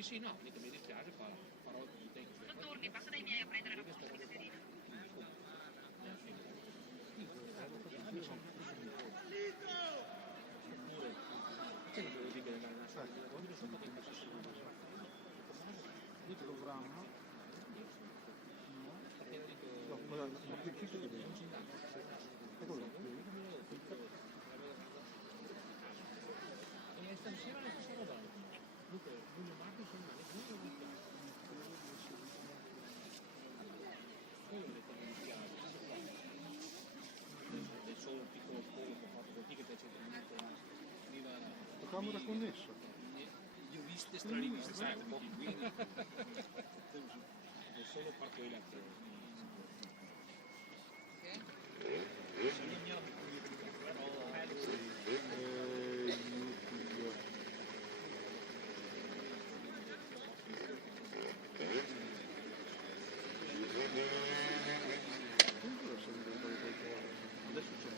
Sì, no, mi dispiace, farò di te. Non torni, passa dai miei a prendere la posta di Caterina. Oppure, c'è che devo dire una storia di lavoro, sono che questo sono il programma perché dico, ma che chi si vede? e stasera la stessa roba. Dunque, Bruno Martin sono le due quello che mi dispiace, del solo piccolo spolo che ho fatto col ticket arriva La camera connessa. io ho viste strariviste, sai, un po' quindi è solo parte di l'azione. Adesso c'è.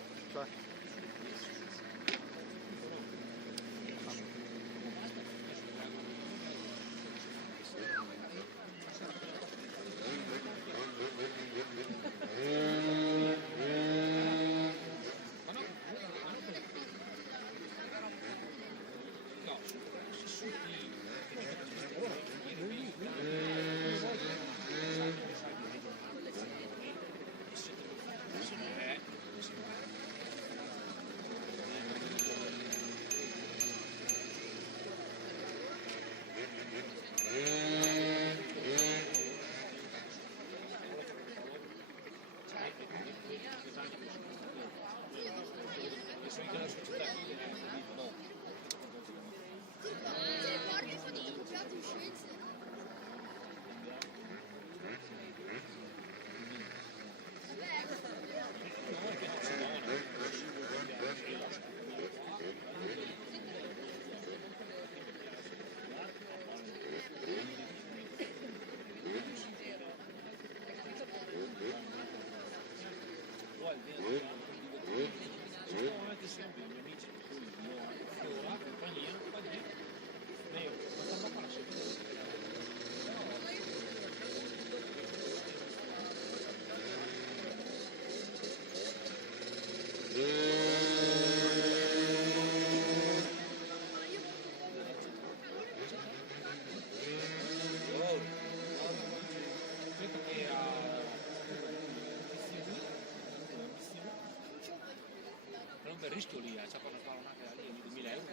Il rischio lì, c'è per fare una lì di 2000 euro.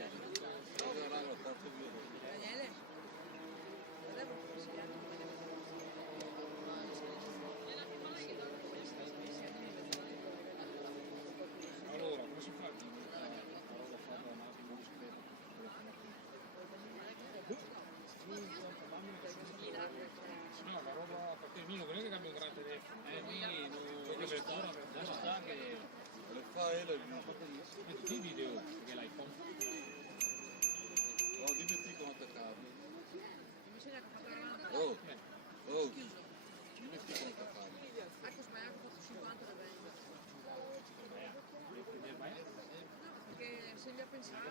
Daniele? Allora, come si fa? No, la roba perché il mio non è che cambia un gran telefono, non sta che Le fa e le metti i video che l'iPhone. No, dimmi come attaccarlo. Bisogna che fatto la mano. Oh, oh, Chiuso. dimmi come attaccarlo. Ecco, sbagliato, ho fatto 50 da bene. No, perché se li a pensare, no,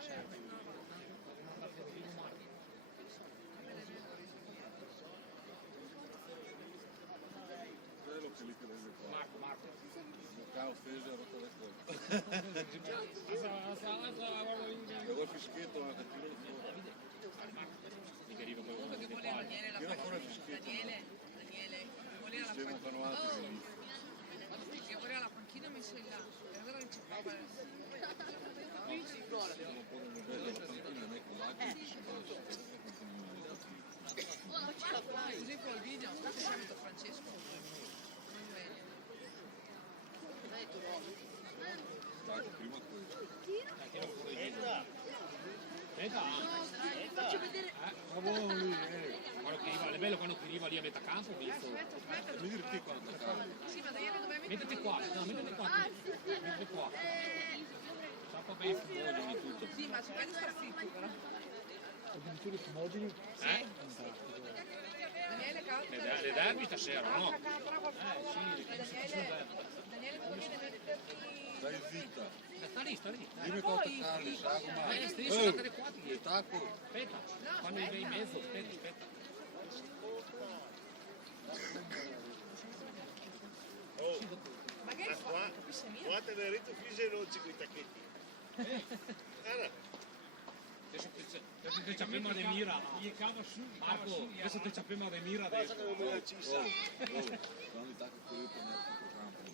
Quello che li prende qua. Marco. Il cane offeso e rotto le colpe. E vuoi fischietto anche tiro fuori. comunque che voleva Daniele la Tira fuori il panchina. fischietto. Daniele, voleva la Stiamo panchina. canuati. Che voleva la panchina messa in là. E allora ricercava Bello, la panchina non è con l'altro. così poi il video, sta facendo Francesco. Dai, prima questo. Faccio vedere. Guarda che arriva, è bello quando ti arriva lì a metà campo, visto. Aspetta. Mi dirti quanto attaccare. Sì, ma Daniele doveva mettere. Mettete qua, no, mettete qua. Mettete qua. Sappa bene i fumogeni e tutto. Sì, ma spero sta zitto però. Addirittura i fumogeni? Daniele calma. Le derby stasera, no? Daniele conviene metterti. Dai zitta. Da stare sta lì. Dimmi cosa attaccare, sciago, ma... Striscia da 3 4 Io tacco. Aspetta, quando mi vai in mezzo, aspetta. Ma qua Tenerife fisiologico i tacchetti. Guarda, Adesso te c'apiamo de mira. Marco, adesso te c'apiamo de mira adesso. cosa che non ci sa. Quando tacco qui io per il campo.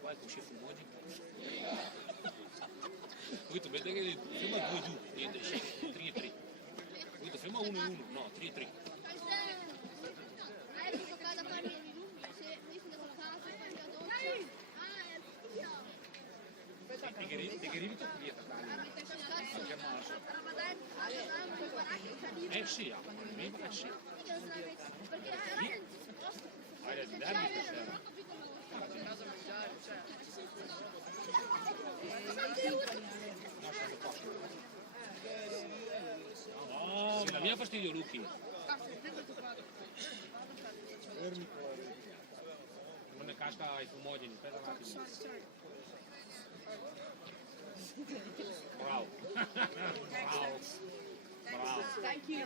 Vai con chef Moji. Uite, vede che ferma 2 giù, niente, 3-3. Uite, ferma 1-1, no, 3-3. Te che rivi tutto via. Sì, sì. Vai a darmi stasera. Sì, la mia fastidio Luchi. Non ne casca ai fumogeni, aspetta un attimo. Bravo. Bravo. Thank you.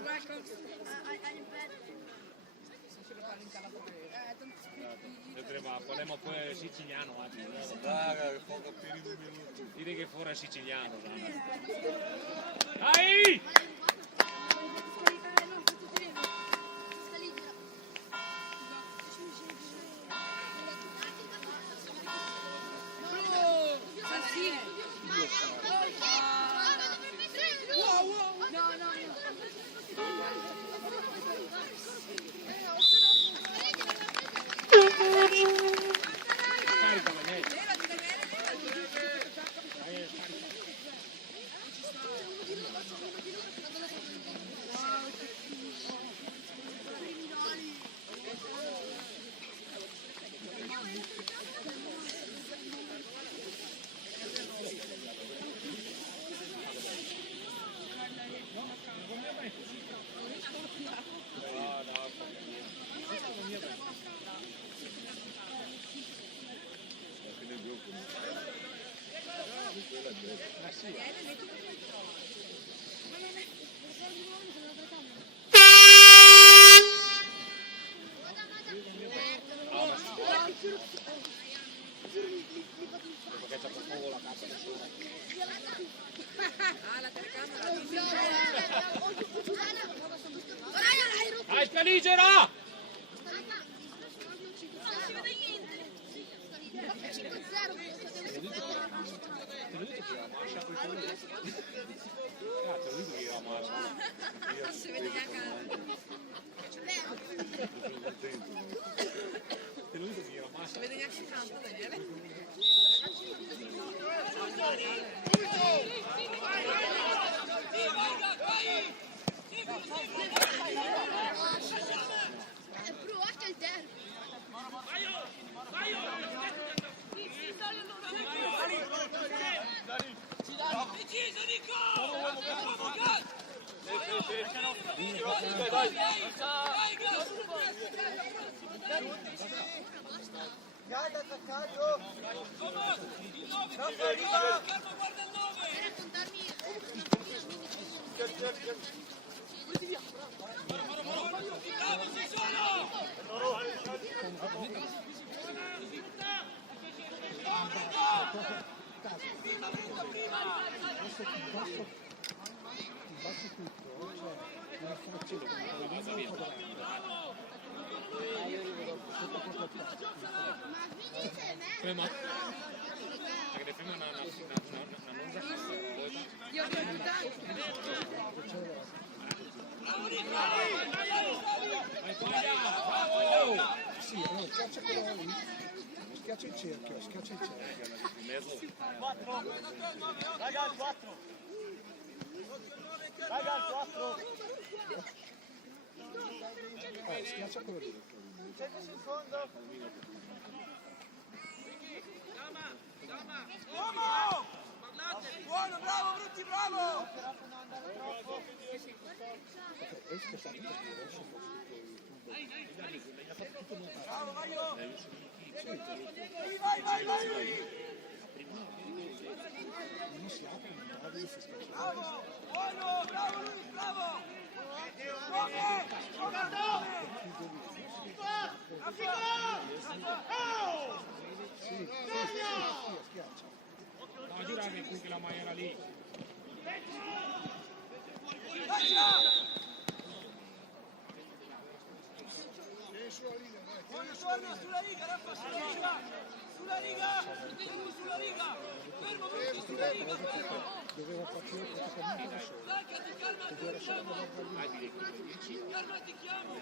Parliamo poi siciliano oggi. Dai, che può capire in 2 minuti. Direi che fuori è siciliano. Dai! Dai, Scaligera! Non si vede neanche non si vede neanche il campo, Daniele. Prima? Perché prima non Io ho aiutato. Sì, no, schiaccia quello lì. Schiaccia il cerchio, schiaccia il cerchio. 4. Raga, al 4. Raga, al 4. Schiaccia quello lì. 7 secondi. Uomo! Buono, bravo, Brutti, bravo! Ok, esce fatto così, adesso Bravo, vai io! Vai, vai, vai! Non si apre, non si schiaccia. Bravo! Buono! Bravo Luis, bravo! Come? Sì, schiaccia. No, giura che qui la maglia era lì. Buono, torna sulla riga, Raffa, sulla riga! Sulla riga! Sulla riga! Fermo, Brutti, sulla riga! Doveva partire praticamente da solo. Staccati, calmati, ti chiamo! Calmati, chiamo!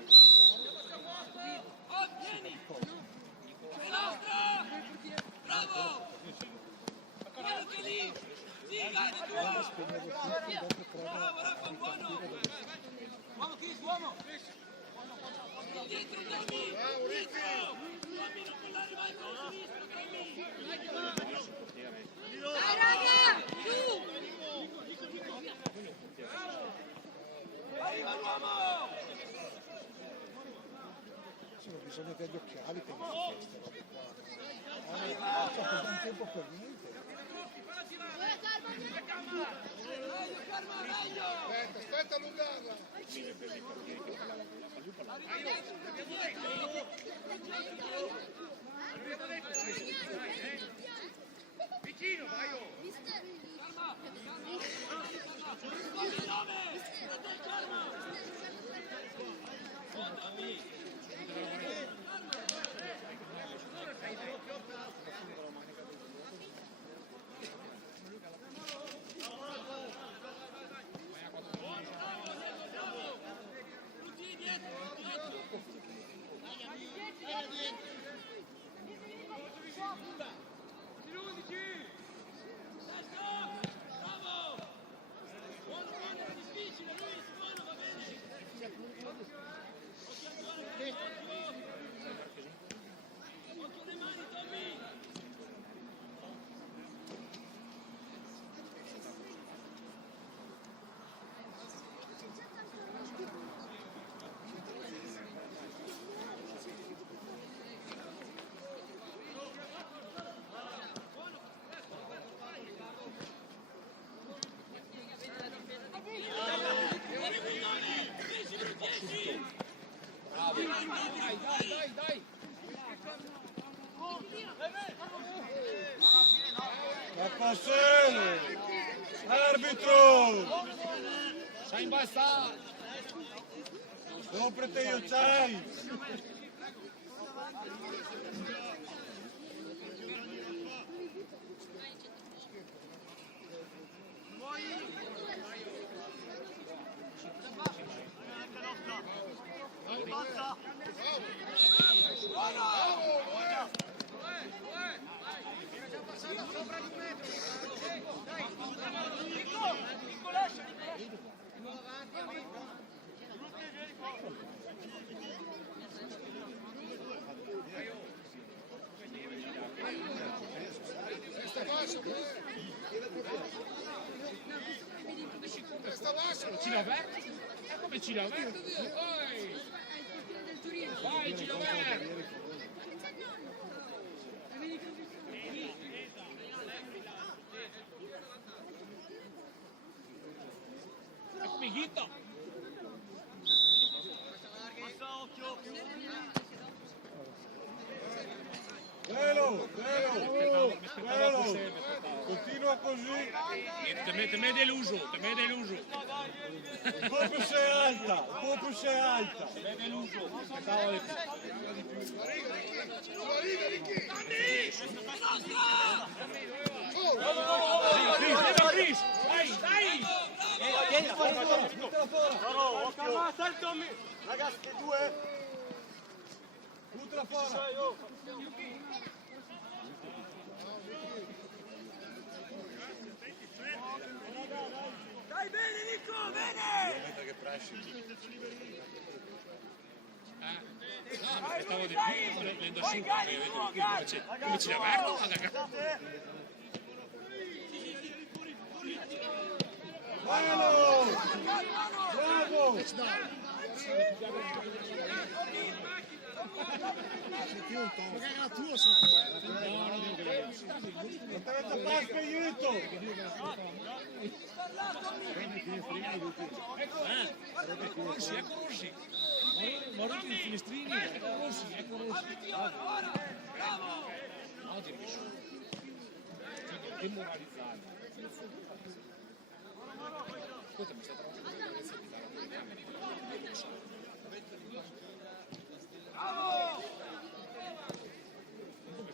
Oh, vieni! È nostra! Bravo! Buono che lì! Sì, guarda tu! Bravo, Raffa, buono! Uomo, Chris, uomo! Dietro, Tommy! Dietro! Tommy, non mollare mai con il sinistro, Tommy! Dai raga! Su! Arriva l'uomo! Sì, ma bisogna avere gli occhiali per queste robe qua. Faccio così un tempo per niente. Meglio, Carma, meglio! Aspetta, allungarla. Vicino, vai io! Carma! Come il nome? Carma! La passione! Arbitro! Sei imbassato! Copriti io c'hai! Cilaverto? Come Cilaverto? Vai! Vai Cilaverto! Amiguito! Bello, bello, bello! Continua così! Te me deluso, te me deluso! Un po' più sei alta, un po' più sei alta! Te me deluso! Pensavo di Chris! Dai, dai! Tieni fuori, buttala fuori! Calma, stai Tommy! Ragazzi, due! Buttala fuori! Dai bene Nico, bene! Che pressing. No, pensavo di più, prendo 5, come Cilaverto? Bello! Bravo! Senti un tono. Magari la tua sotto. Non te la fai aiuto. Ecco Rossi. Ma non i finestrini, ecco Rossi. Oggi è riuscito. Demoralizzare. Ascolta, mi stai trovando la ragazza di dare la telecamera.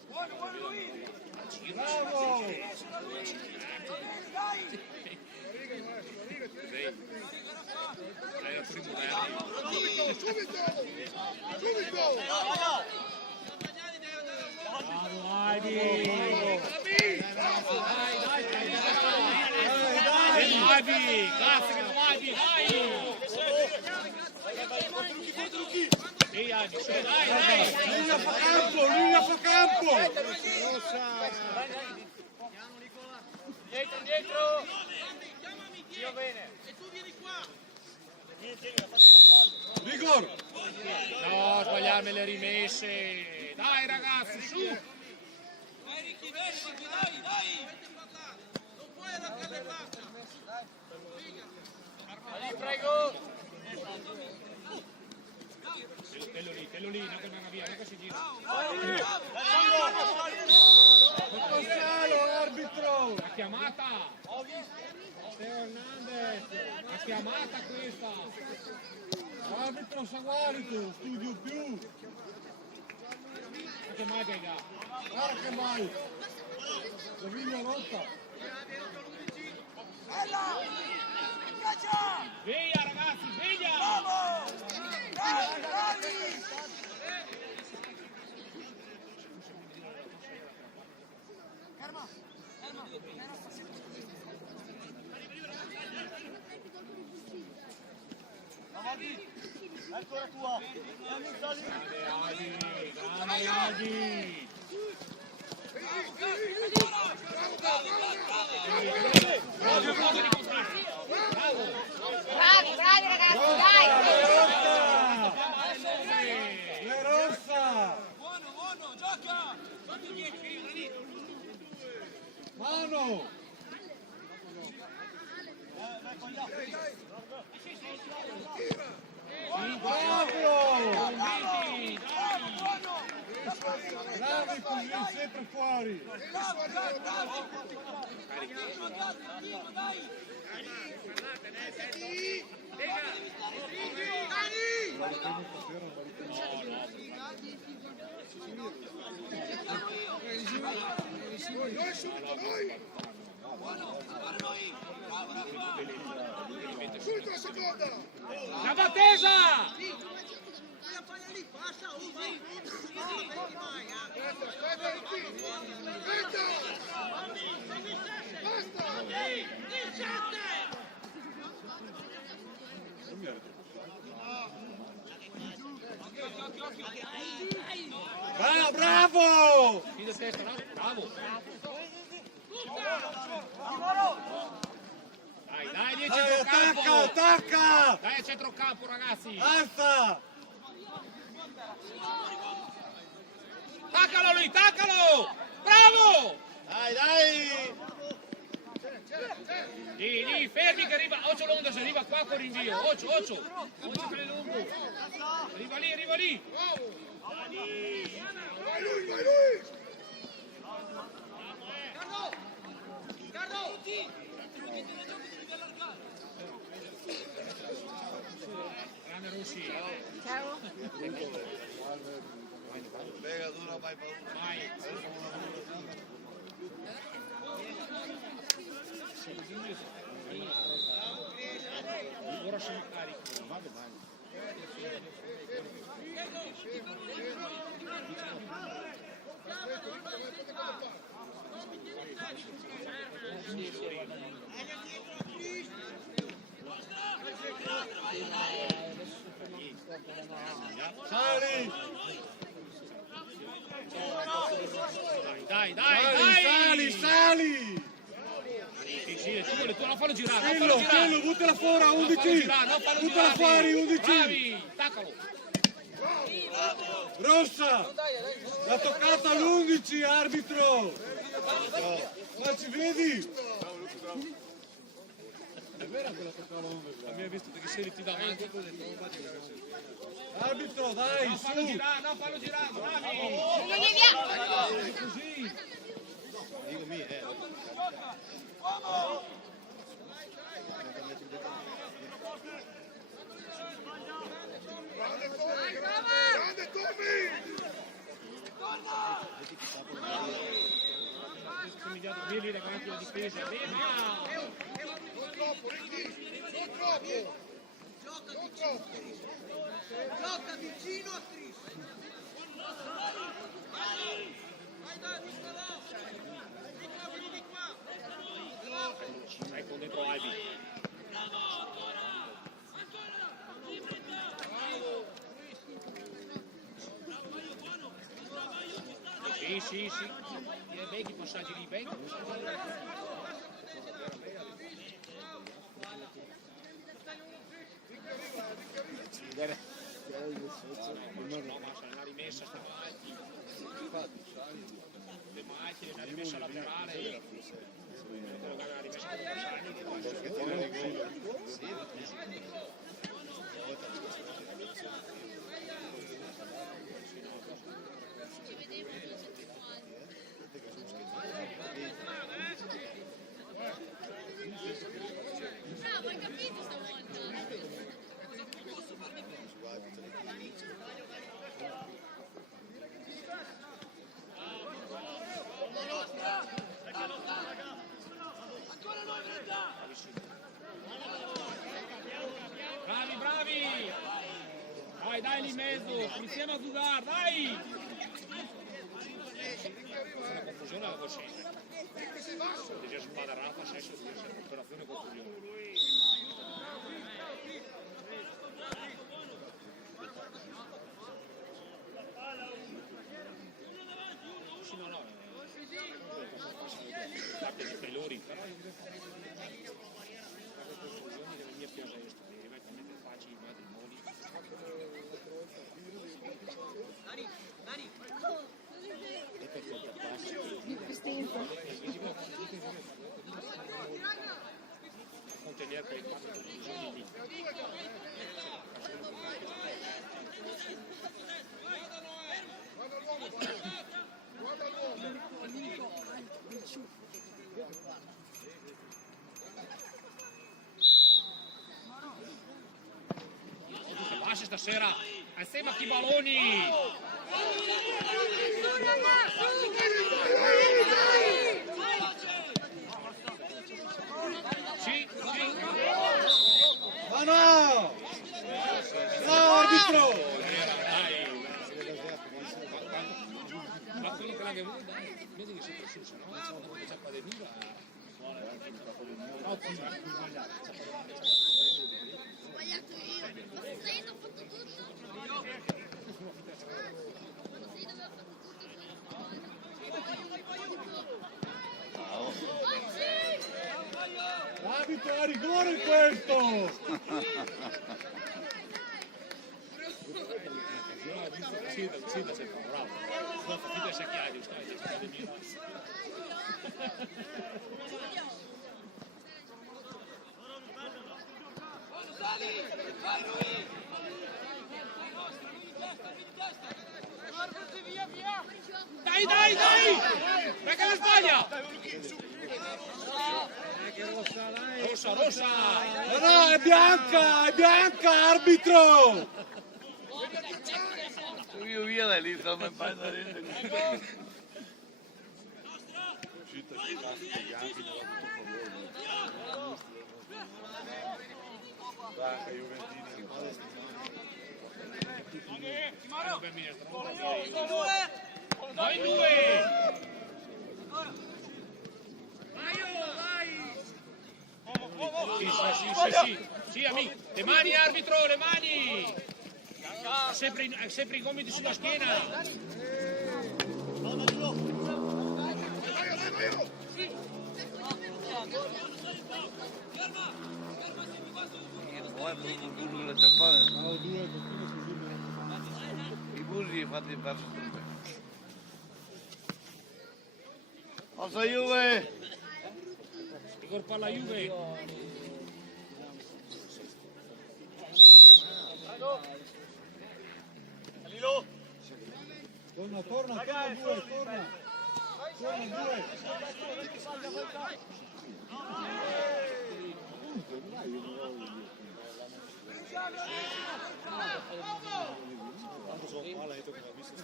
Buono Luigi! Bravo! Dai, la prima moderna. Subito! Bravo Adi! Adi, cazzo che Adi, dai! Ehi Adi, dai! Linea fa campo! Dietro! Io bene! E tu vieni qua! Rigor! No, sbagliarmi le rimesse! Dai ragazzi, su! Dai Ricky, dai! Non puoi allargare le braccia! Dai, prego! Tello lì, non che non via, non che si gira. Marcello, l'arbitro! La chiamata! Teo Hernandez! La chiamata questa! L'arbitro Saguarito, studio più! Ma che mai Gaiga? Guarda che mai! La vigna rotta! Sveglia ragazzi, sveglia! Ancora tua! Grande Adi! Bravi ragazzi, dai! La rossa! Buono, gioca! Mano! Bravo! Bravi così, sempre fuori! La battesa! Bravo! Fino testa, no? Bravo! Dai, lì è centrocampo! Attacca! Dai a centrocampo ragazzi! Alza! Taccalo lui, taccalo! Bravo! Dai! Lì, fermi che arriva, Ocio Londa, se arriva qua con rinvio, Ocio che è lungo! Arriva lì! Vai lui! Grande Rossi! Ciao! Vai! Ora sono carichi. Sali! Dai! Sali! Sì, ci vuole non fallo girare, non Quello, fallo girare. quello, buttala fuori a Non fallo 11. girare, non fallo Buttala girare. fuori, 11. Bravi, taccalo. Rossa, l'ha toccata all'11, arbitro. Ma ci vedi? È vera quella che toccava onde qua. Abbiamo visto che sei lì davanti. Arbitro, dai, Non fallo su. girare, non fallo girare, bravi. Così. Dico mi, Via lì davanti alla difesa, via! Gioca vicino a Tris. Vai con dentro Albi. Sì. Bei che passaggi lì, bei. No, ma se l'ha rimessa sta avanti. Le macchine, l'ha rimessa laterale. L'ha rimessa Bravo, hai capito stavolta? Bravi! Dai lì in mezzo, iniziamo a giocare, dai! Una confusione alla coscienza. Dice spada Rafa, sai se è operazione confusione. Sì, no. Parte di Pelori, però la confusione delle mie piazze est, mi rimane talmente facili i matrimoni. Contenere quei quattro confusioni lì. Tutte basse stasera, alziamo a chi balloni! Sì. Ma no! No, arbitro! Ma quello che l'ha venuto, vedi che si è presuso, no? Che c'è qua del muro. Sbagliato io. Ma sei, ho fatto tutto. Arbitro, a rigore questo! Sì, sei bravo. No, fate se chiari, stai cercando di Dai! Perché la sbaglia? Rossa! Ma no, è bianca, arbitro! Io via da lì, sto in panza dentro. Vai due! Sì, amico. Le mani, arbitro, le mani! Sempre i gomiti sulla schiena! Guarda il burro da ciappare. ho due qualcuno così me. I burri fatti verso di me. Forza Juve! Rigor per la Juve. Torna, torna, torna due, torna. Torna due. Quando sono qua, l'ha detto che l'ha visto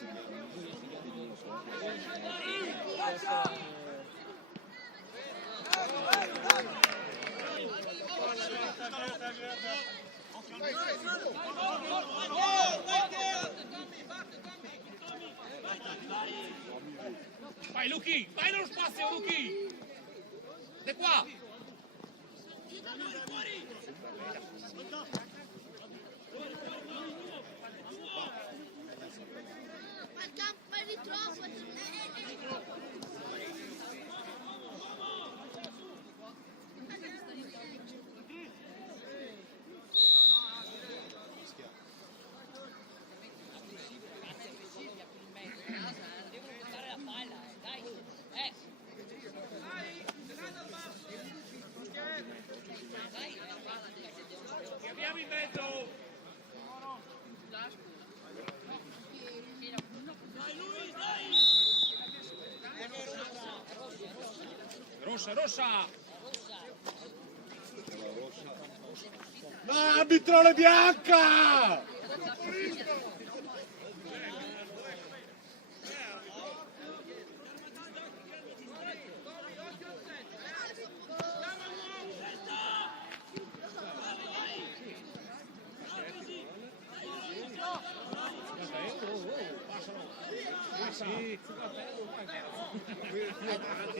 Vai Luchi, vai nello spazio Luchi. De qua. Ma il campo è di troppo. Che abbiamo in mezzo. Rossa, rossa. L'arbitro bianca! Sì,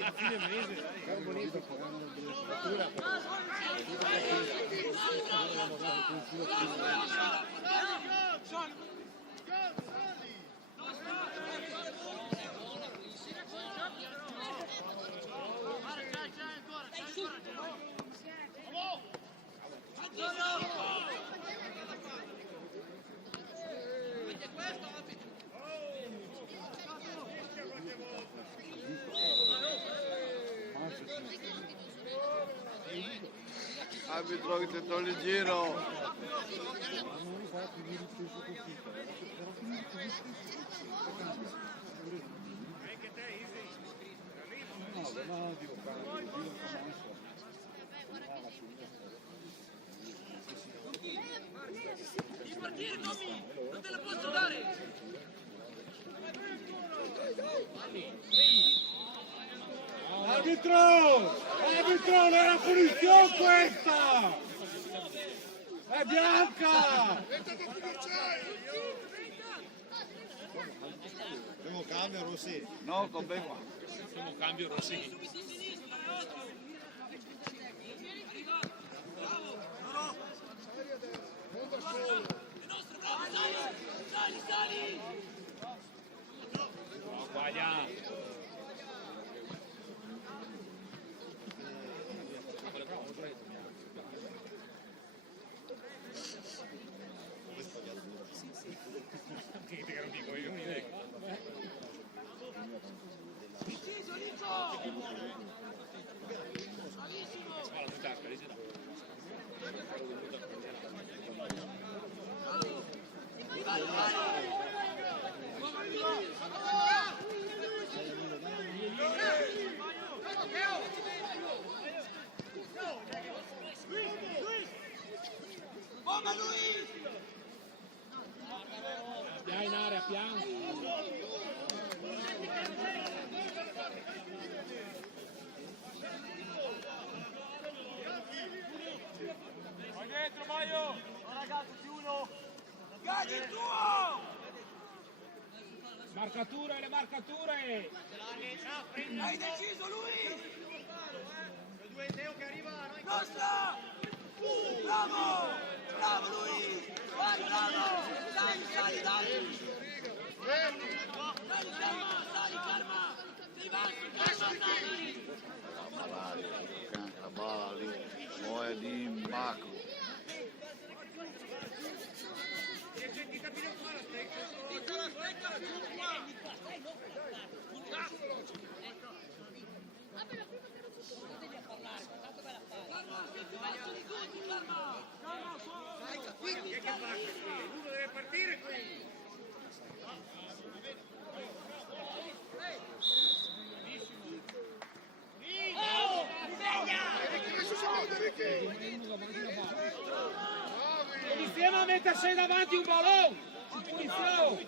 a fine mese, Arbitro che ti toglie il giro. Devi partire, Tommy! Non te la posso dare! Arbitro! Arbitro, non è una punizione questa! È bianca! Primo cambio, Rossi. No, sto ben qua. Facciamo cambio Rossi. No, sbaglia. Che te lo dico io, la mutasca, dice no. Bomba Luis! Dai in area, piano. Vai dentro, Maio! No, ragazzi, uno! Gaggi il tuo! Marcature, le marcature. Hai deciso lui! Nostra! Bravo! Bravo lui! Vai, bravo! Dai, sali, dai! Dai, ferma! Sali, ferma! Ti va, ferma, sali! Va lì, poi di macro. Uno deve partire qui. Iniziamo a mettersi davanti un ballon. Punizione.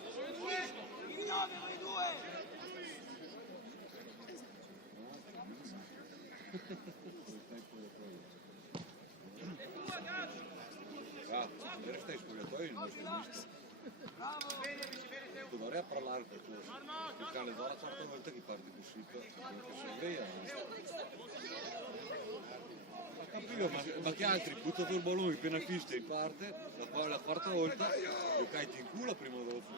Ieri stai spogliatoio il nostro mister. Dovrei a parlare per questo. Perché alle ore certe volte che parli così, perché sei via. Ma che altri? Buttato il ballone appena fista in parte, la quarta volta, io caiti in culo prima o dopo.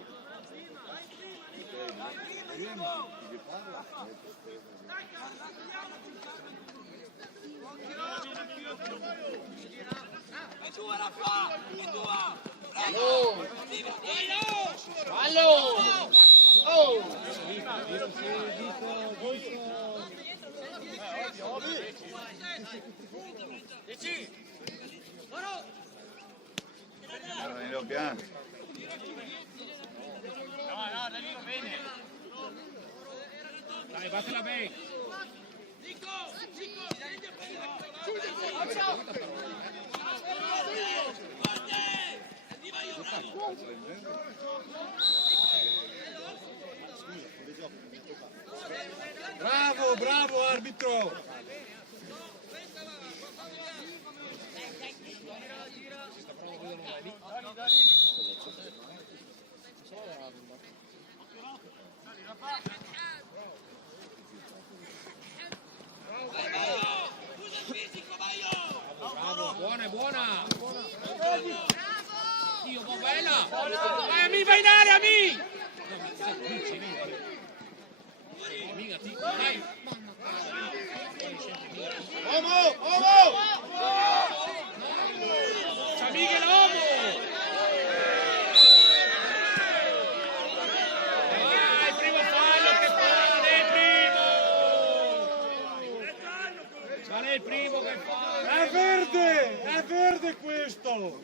Che parla? È tua Rafa! È tua! Fallo! Oh! Danilo Bianchi. No, Danilo bene. Dai, battela bene. Bravo, bravo arbitro! Bravo, buona, buona. Dio, bella. Vai Ami, vai in area, Ami. Amiga, ti, dai. Omo! C'è Miguel Omo. Ah, il primo fallo, che fallo, è il primo. Qual è il primo che fallo? È verde questo!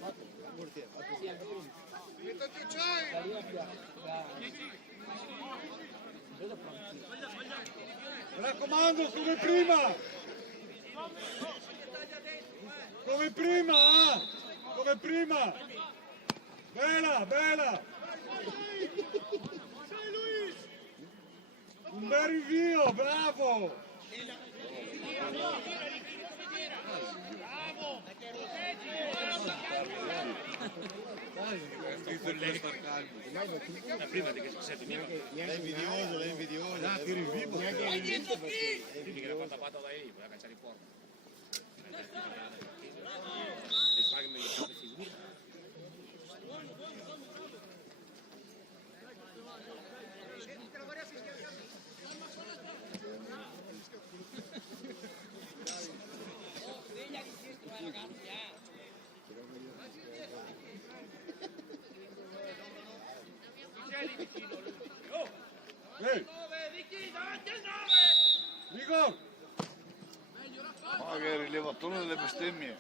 Mi raccomando, come prima! Come prima, ah! Come prima! Bella! Un bel rinvio, bravo! Prima di che si veniva. Lei è invidioso. Ah, tiri in vivo. Quindi che l'ha fatta fatta da lì, voleva cacciare in porta. Vigor! Ma che rilevatore delle bestemmie.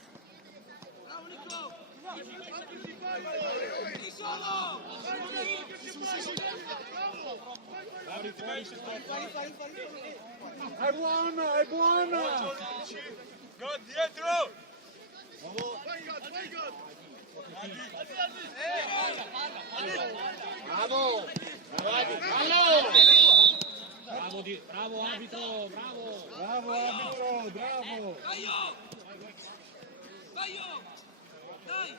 È buona! Go dietro! Bravo! Bravo arbitro, bravo! Bravo arbitro, bravo! Vai! Dai!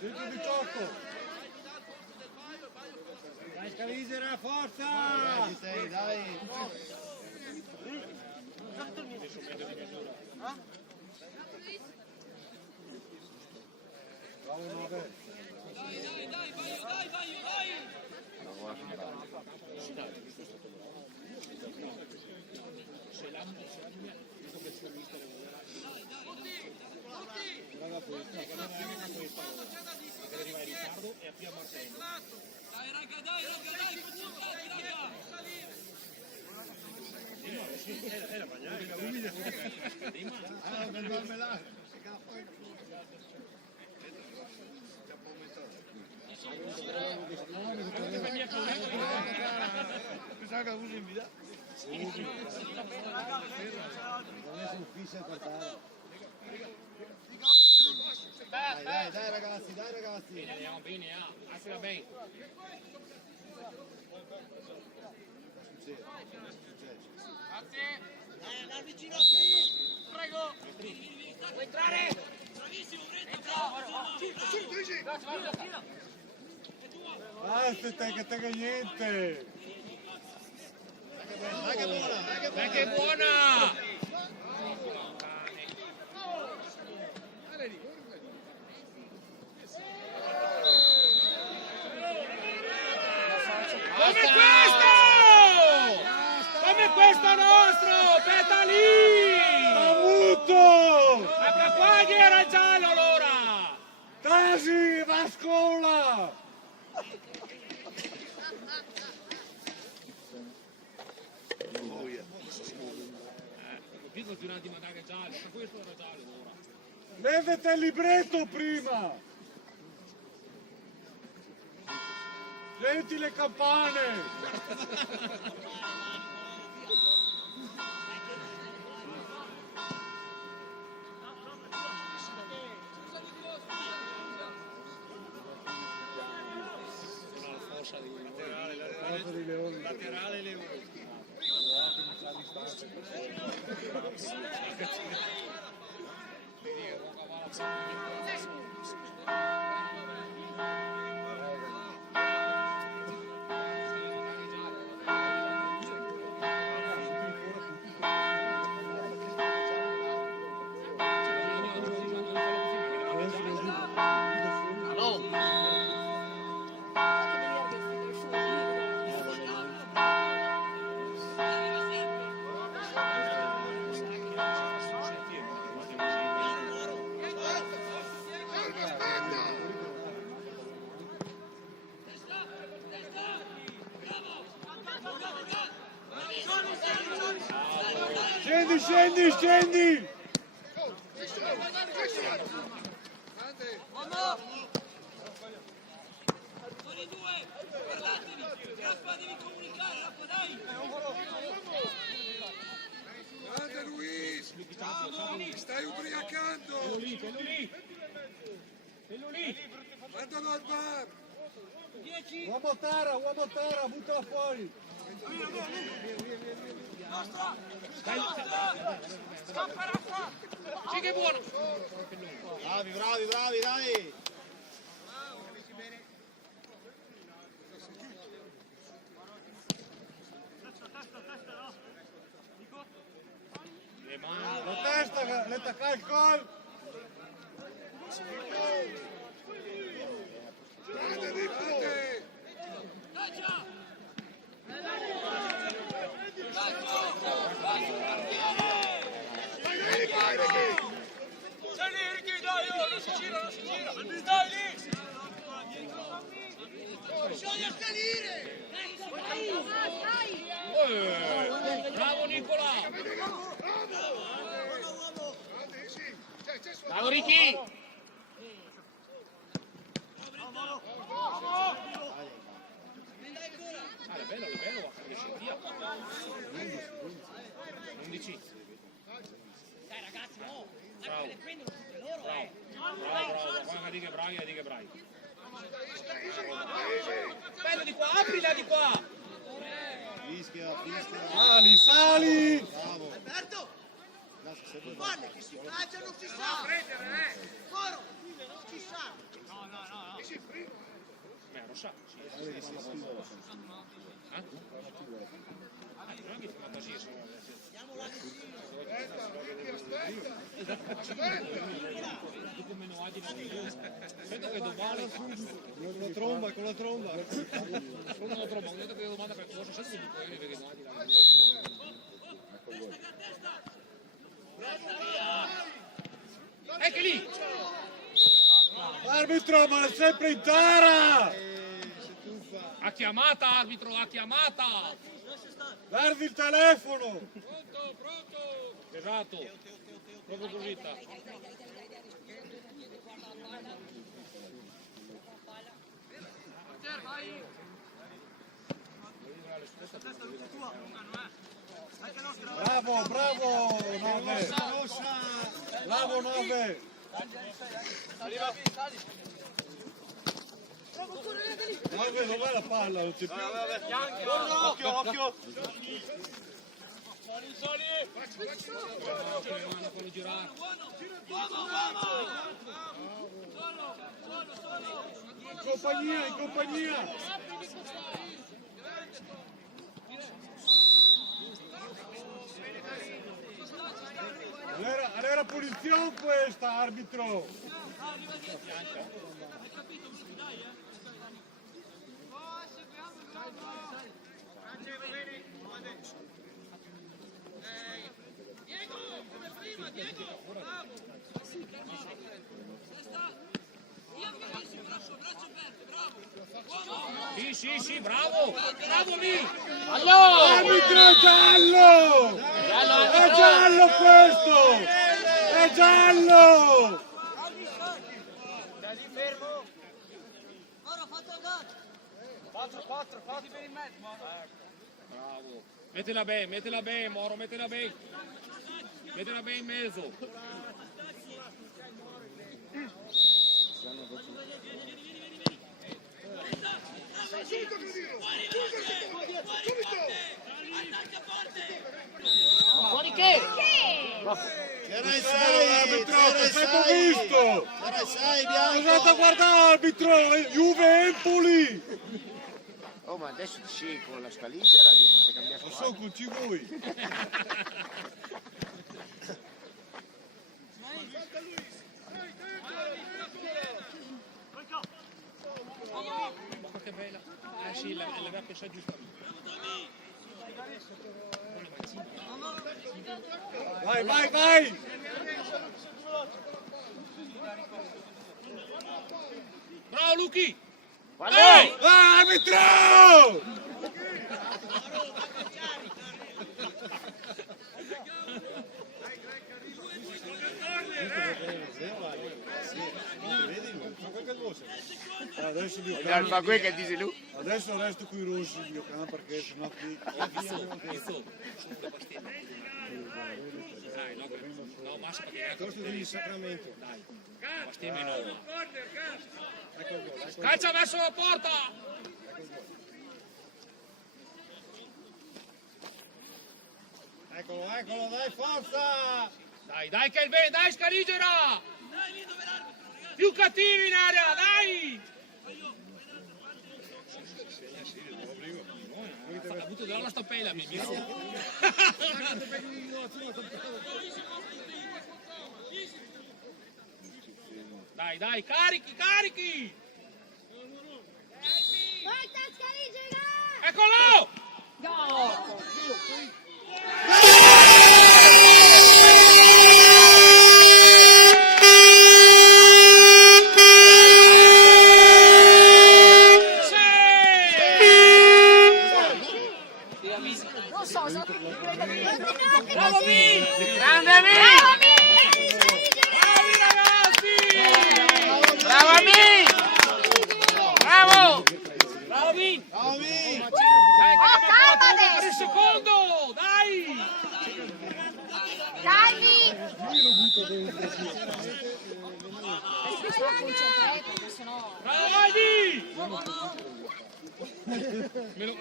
Centro 18! Dai Scalisera, forza! Dai! Bravo 9! Dai! Se la mia, visto che il suo mister Brava questa. perché arriva in ritardo e appia Martello. Dai raga, concentrati raga! È la bagnaia, umile. Per marmellare. Pensavo che l'avuto invitato. Non è ufficio per fare. Dai ragazzi, dai ragazzi. Bene, Affila bene. Dal vicino qui! Prego! Vuoi entrare? Bravissimo, Basta, che tenga niente. Dai che buona, dai che Dai buona. che buona! Come questo! Come questo nostro! Petali! Avuto! Ma Capuaghi era il giallo allora! Tasi, va a scuola! Qui continuano a mandare giallo, ma questo era giallo allora. Levate il libretto prima! Senti le campane! Forza di Leoni. Laterale Leone. Scendi! Sono i due! Guardatevi! Rappa, devi comunicare, Rappa, dai! Grande Luis! Stai ubriacando! Quello lì! Mandalo al bar! 10! Uomo Tara, buttala fuori! Nostra! Scappa, Rappa! Sì che è buono! Bravi, dai. Le mani. La testa, le tacca il gol! Grande difende! Dai già! Stai lì, Ricky, dai, non si gira! Stai lì! Bisogna salire! Bravo Nicola! Bravo Ricky! È bello, che scendia. 11. Dai ragazzi, no! Bravo. Le prendono tutte loro, Bravo. Di che bravi. Bello di qua, aprila di qua! Fischia. Sali! Bravo. Alberto! Grazie, sempre Guarda che si mangia, non si sa! Coro! Non si sa! Ma è Rossa. Aspetta che domani Con la tromba! come una tromba, ho detto che domanda per cosa, sai che mi dico io, perché domani gol. Ecco lì! Arbitro, ma è sempre in tara! Ha chiamata, arbitro, ha chiamata! Guardi il telefono! Pronto, pronto! Esatto, proprio così. Bravo, bravo, 9! Bravo, 9! Nove, dov'è la palla? Non c'è più. Occhio, occhio. In compagnia, in compagnia! Allora punizione questa, arbitro! Sì, bravo! Bravo lì! Arbitro, è giallo! È giallo questo! È giallo! Stai lì fermo. Ora fatto andare. 4, fatti per il mezzo. Bravo! Mettila bene, Moro, mettila bene! Mettila bene in mezzo! Fuori che? Era il Arbitro, 6, che abbiamo visto! Era il 6, Andate a bianco. guardare arbitro! Juve Empoli! Oh, ma adesso sì, con la scaligera dovete cambiare Lo squadra. so, con voi! Ma che bella! Sì, l'aveva pensato giustamente. Vai, vai, vai! Bravo Luchi! Vai! Arbitro! Adesso Ma qui che dici lui? Adesso resto qui rossi il mio campo perché sennò qui... Dai, no, Massa perché è Questo di Sacramento. bestemmia no. Calcia verso la porta! Eccolo, dai, forza! Dai che è il bene, dai Scaligera! Più cattivi in area, dai! Ha avuto della stappella, mi Dai, carichi! Forza Scaligera! Eccolo! Non so, Bravo Mi! Grande Mi! Bravi ragazzi! Bravo Mi! Bravo! Bravo Mi! Ciao, Mi! Dai, calma per il adesso! secondo! Dai! Calmi! Bravo Heidi!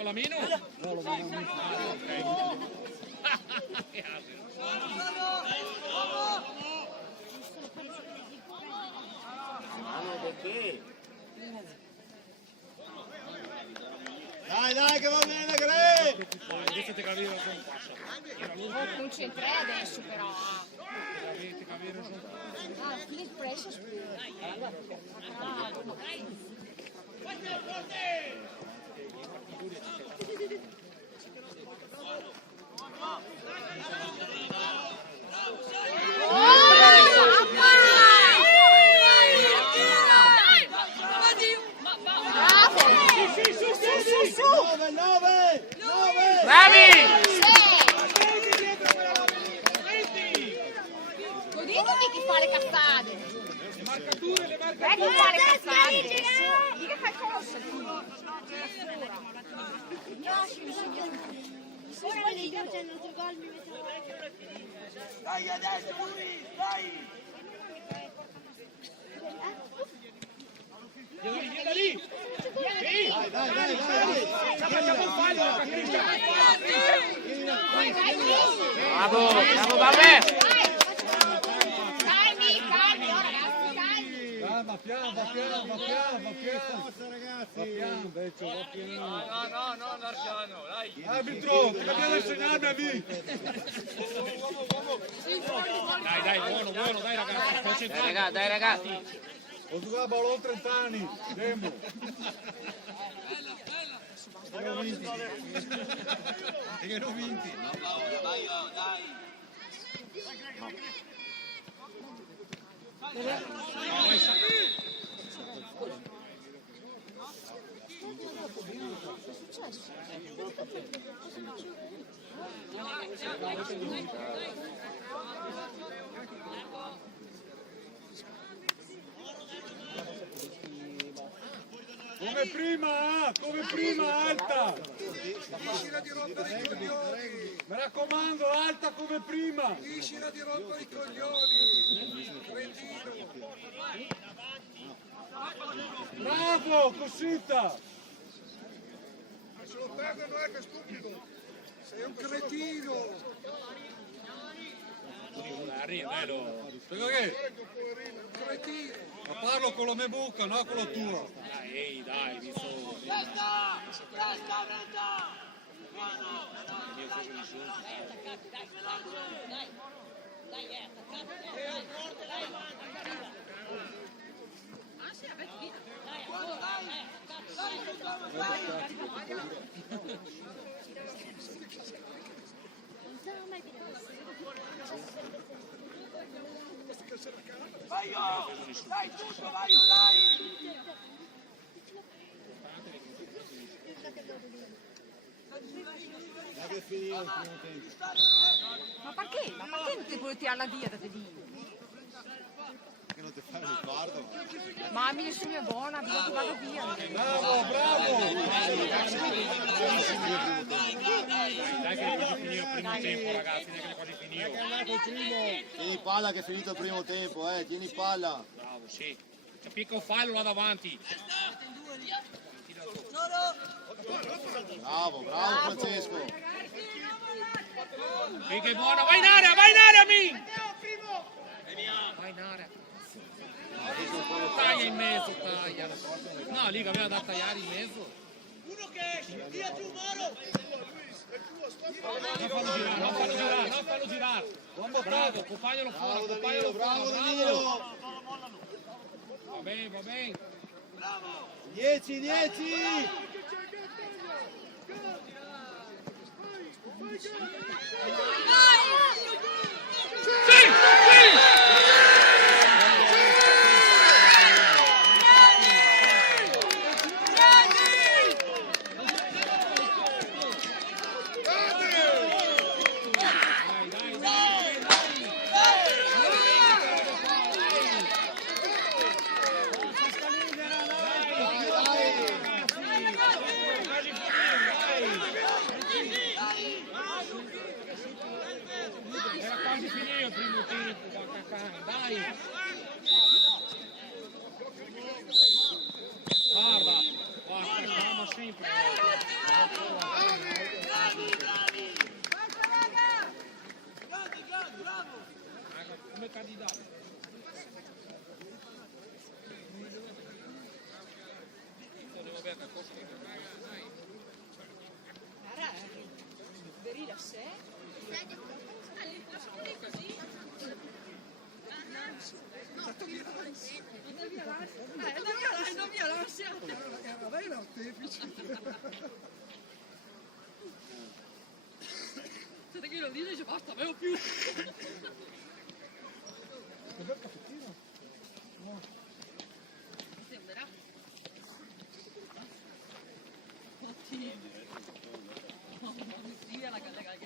La meno? Dai, che va bene, Gre! Invece te capire sono passa. Concentrei adesso però. Te capire sono Ah, feel precious. Bravi! Dite chi fa le cazzate. Le marcature, le Chi marcature. fa le cazzate? Di che fai corsa? Ora vedi che facendo due gol mi metto. Dai adesso, Luis, dai! Vieni lì! Sì! Facciamo un fallo, la Patrizia! Bravo, bravo, vabbè! Calmi, oh ragazzi, calmi. Calma, piano, va piano, va piano, va piano. Forza ragazzi. Va piano, invece, va piano. No, Narciano, dai! Arbitro, che l'abbiamo insegnato a me. Dai, buono, dai ragazzi, concentrati! Dai ragazzi. Ho giocato a ballone 30 anni, Demo. E che l'ho vinti. Come prima, alta! Finiscila di rompere i coglioni! Mi raccomando, alta come prima! Finiscila di rompere i coglioni! Cretino! Bravo, Cossita! Ma se lo perde non è che stupido! Sei un cretino! Arriva, bello! Perché che? Un cretino! Ma parlo con la mia bocca, non con la tua! Dai, mi sono... Testa, Brenda! Buono! Vai io! Dai tutto, vai io, dai! Ma perché? Ma perché non ti puoi tirarla via da te lì? Che non ti fai il pardo? Ma mi nessuno è buona, bisogna che vado via. Bravo, bravo! Dai che è quasi finito il primo tempo, ragazzi, dai che è quasi finito. Tieni palla che è finito il primo tempo, tieni palla. Bravo, sì. C'è picca un fallo là davanti. Bravo Francesco. Sì, che è buona, vai in area, mi! Vai in area. Taglia in mezzo, taglia. No, lì che aveva da tagliare in mezzo. Uno che esce, via giù, Moro! Non fallo girare. Bravo, accompagnalo fuori, Bravo. Va bene. Bravo! 10. Era quasi finito il primo tempo, dai. Guarda, facciamo sempre. Bravo! Come candidato. Berila sé. Non via l'ansia. Lei era artefice! Siete che lo dice e dice basta, avevo più. Che bel caffettino. Sembra. Oddio. Sì, la gara di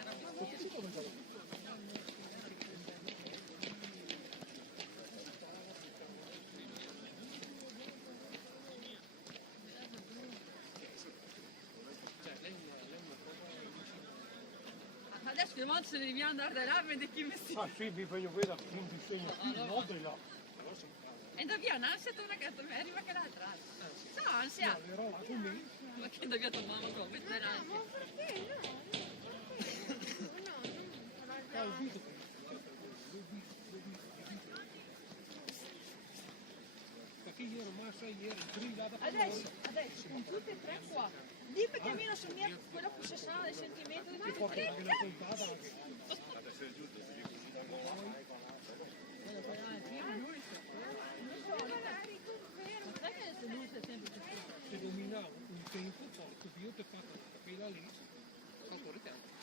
adesso le volte se ne dobbiamo andare da là a vedere chi vestito. Ah sì, vi voglio vedere un disegno qui, no di là. E dobbiamo un'ansia tu una carta, arriva che l'altra. No, ansia. Ero là con me. Ma che dobbiamo tomare con questa ansia. Perché io ero rimasto ieri, brillava per Adesso, con tutte e tre qua. Di perché almeno se mi è quello possessionale del sentimento di tutti e tre. se dominavo un tempo, poi io ti ho fatto quella lì, ancora tempo.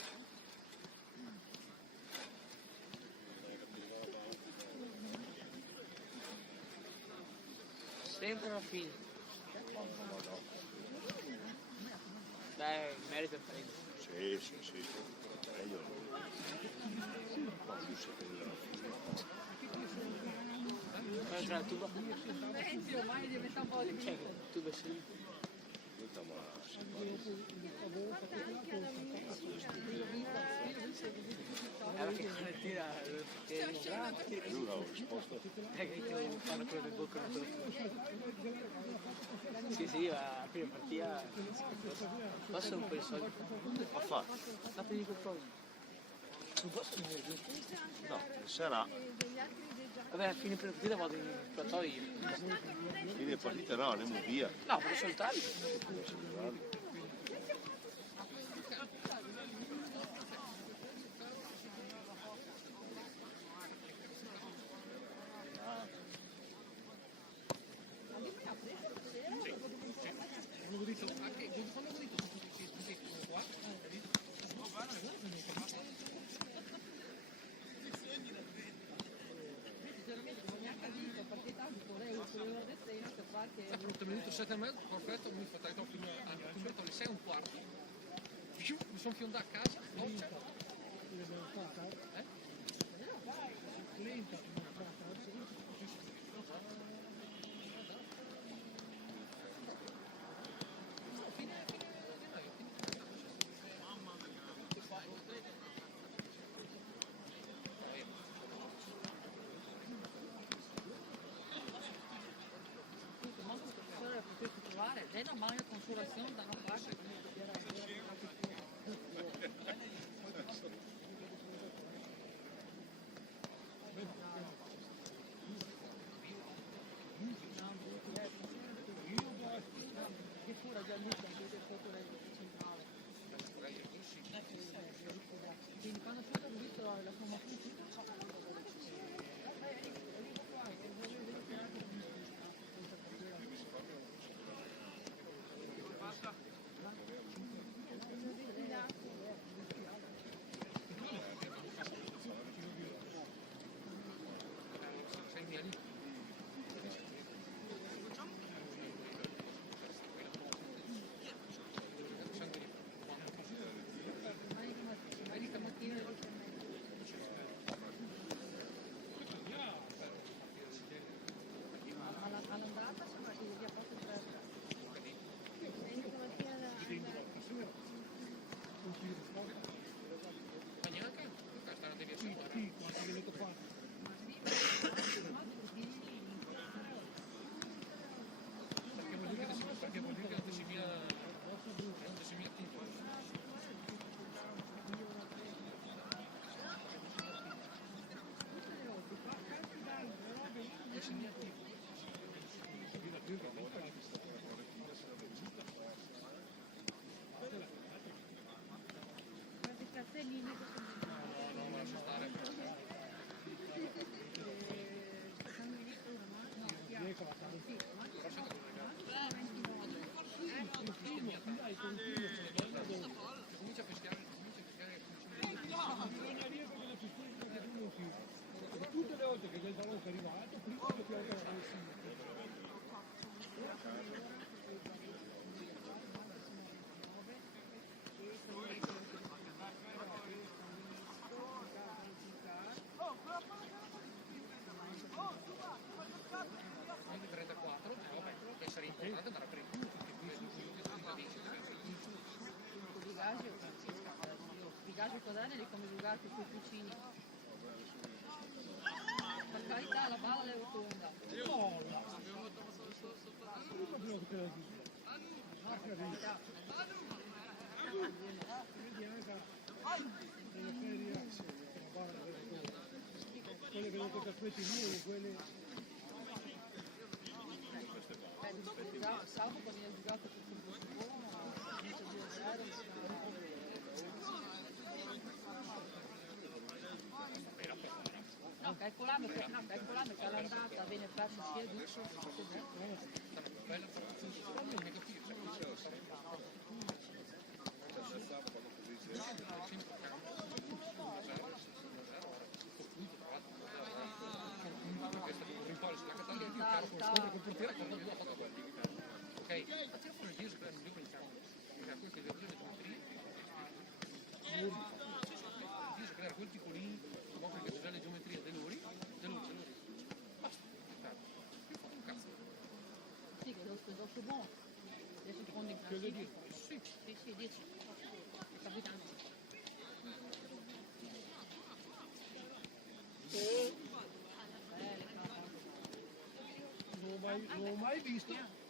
Sempre alla fine. Dai, merito il prendere. Sì, sì, sì. Io Tra la tuba. Senti, ormai diventa un po' di Tuba sì. Allora che tira lui l'ho risposto. che fanno quello del bocca. Sì, sì, la prima partita passa un po' di soldi. Ha fatto? Fatevi qualcosa. Non posso venire giù. No, sarà. Vabbè, a fine partita vado in platò io. Fine partita no, andiamo via. No, voglio saltare. Avevo detto, anche quando avevo detto che qua, ho venuto 7 e mezzo, perfetto, mi fa tre fino alle 6 e un quarto. Mi sono fiondato a casa, lei non manca consolazione da una parte. Che pure già lì che foto lei centrale. Quindi quando ho visto la sua comincia a fischiare bene di come giocare con i tuoi piccini. Per carità, la palla è rotonda. Quelle che non tappeti miei, quelle... Salvo quando hai giocato tutto il buono, inizia 2-0. No, calcolando che all'andata viene perso sia Duxo che Bella formazione, negativo, ok, facciamo un giro per il migliore in campo, perché questo è il migliore geometria. Dice creare quel tipo lì, dopo che c'è le geometrie dei lori, basta, più fa un cazzo. sì, che lo so buono. 10 secondi in classifica. Sì, 10. Capitano. Non l'ho mai visto.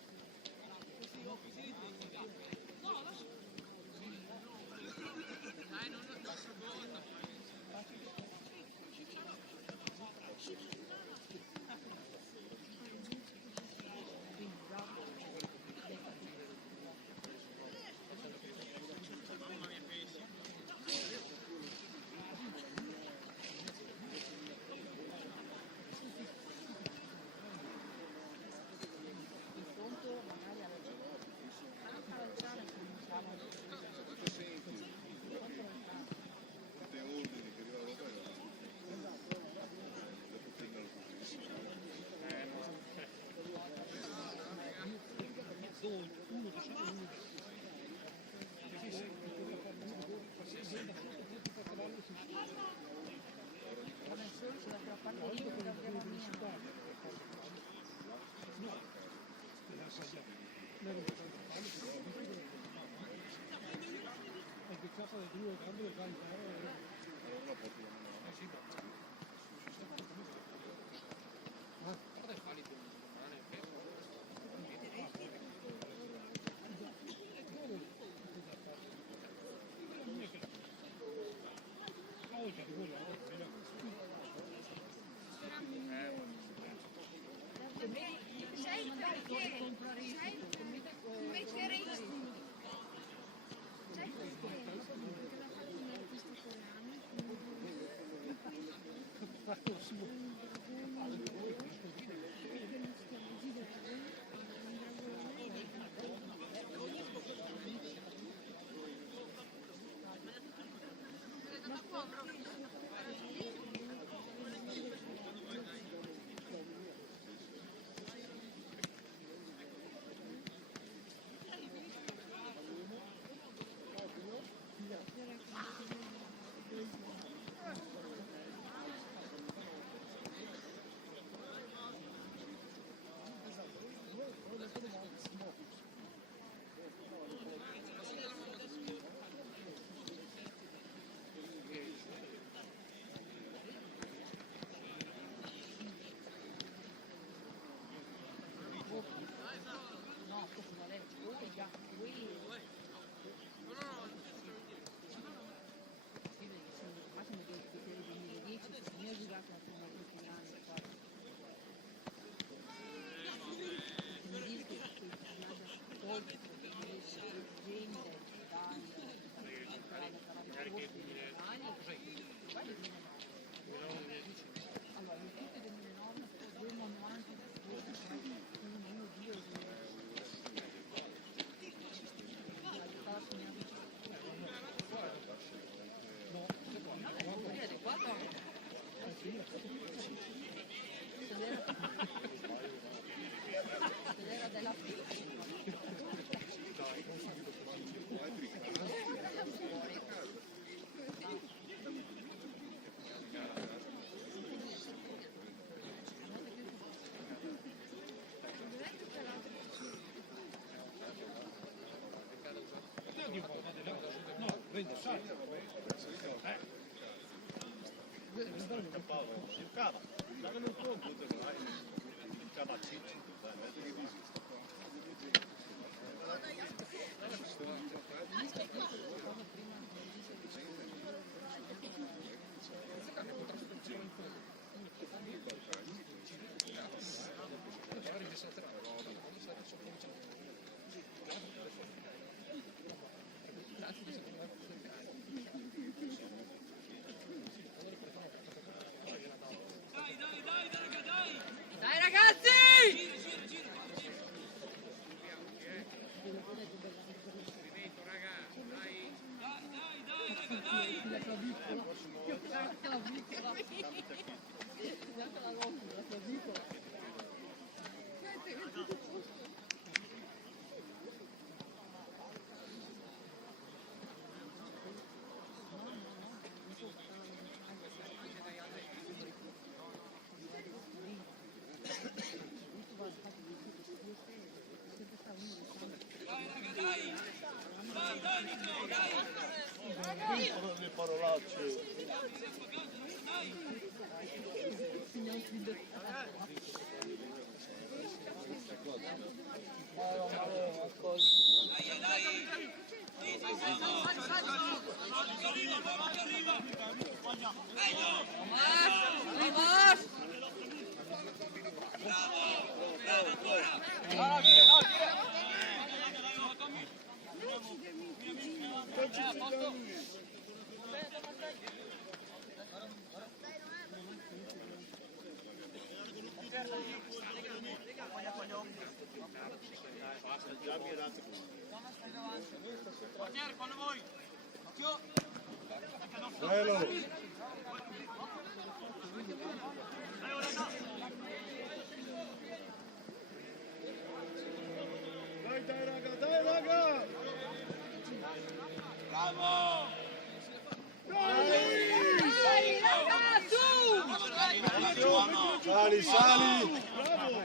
prendo, sai. Dai ragazzi! Le parolacce. Bello. Dai raga, dai raga! Bravo! Dai ragazzi! Sali, sali! Bravo!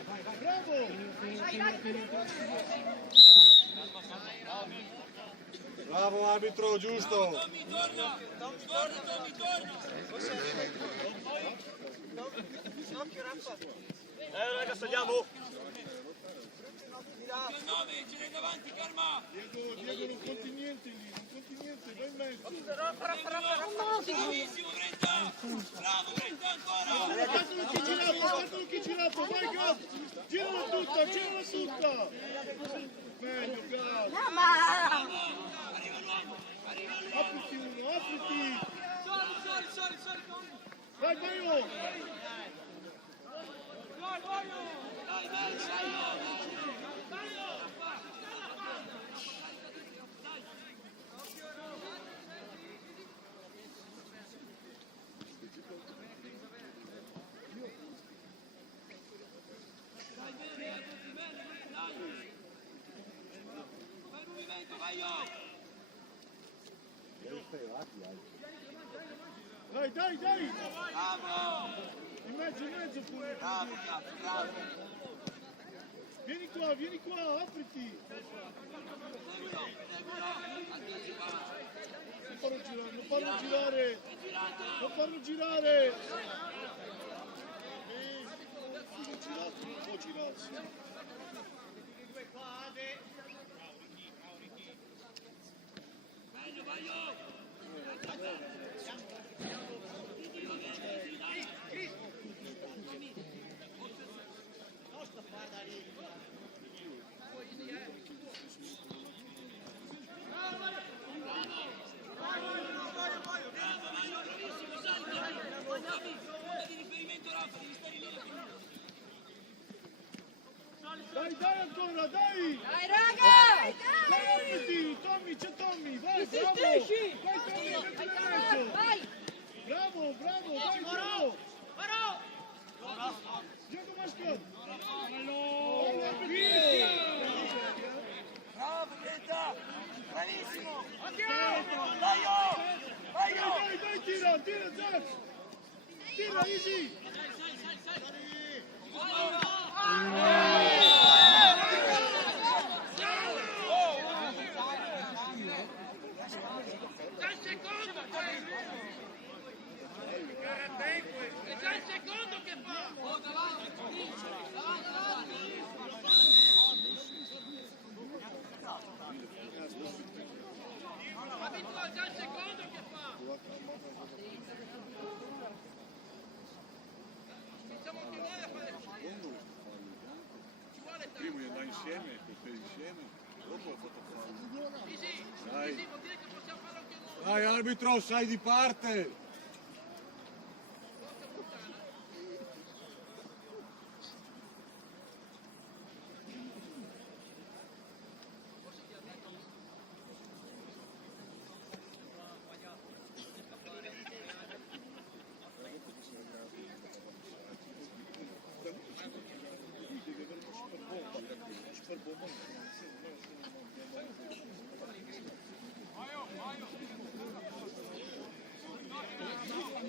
Bravo arbitro, giusto! Tommy, torna! Torna! Raga, saliamo! 9, ce n'è davanti, calma! Diego, non conti niente lì, vai in mezzo! Bravissimo Brenta! Bravo Brenta ancora! Guardalo chi girato, vai Gas! Girala tutta! Meglio Gas! Arriva l'uomo! Apriti uno, apriti! Sali! Vai Baio! Dai! Bravo! In mezzo pure! Bravo! Vieni qua, apriti! Non farlo girare! Non può girarsi! Dai ancora, dai! Dai raga! Dai, Tommy, c'è Tommy, vai, bravo! Resistisci! Vai Tommy, metti in mezzo! Vai! Bravo, vai, bravo! Gioco Mascot! Bravo Brenta! Bravissimo! Dai, tira, Zac! Tira, easy! primo gli andai insieme, per insieme, dopo l'ho fatto fare. Dai arbitro, sai di parte!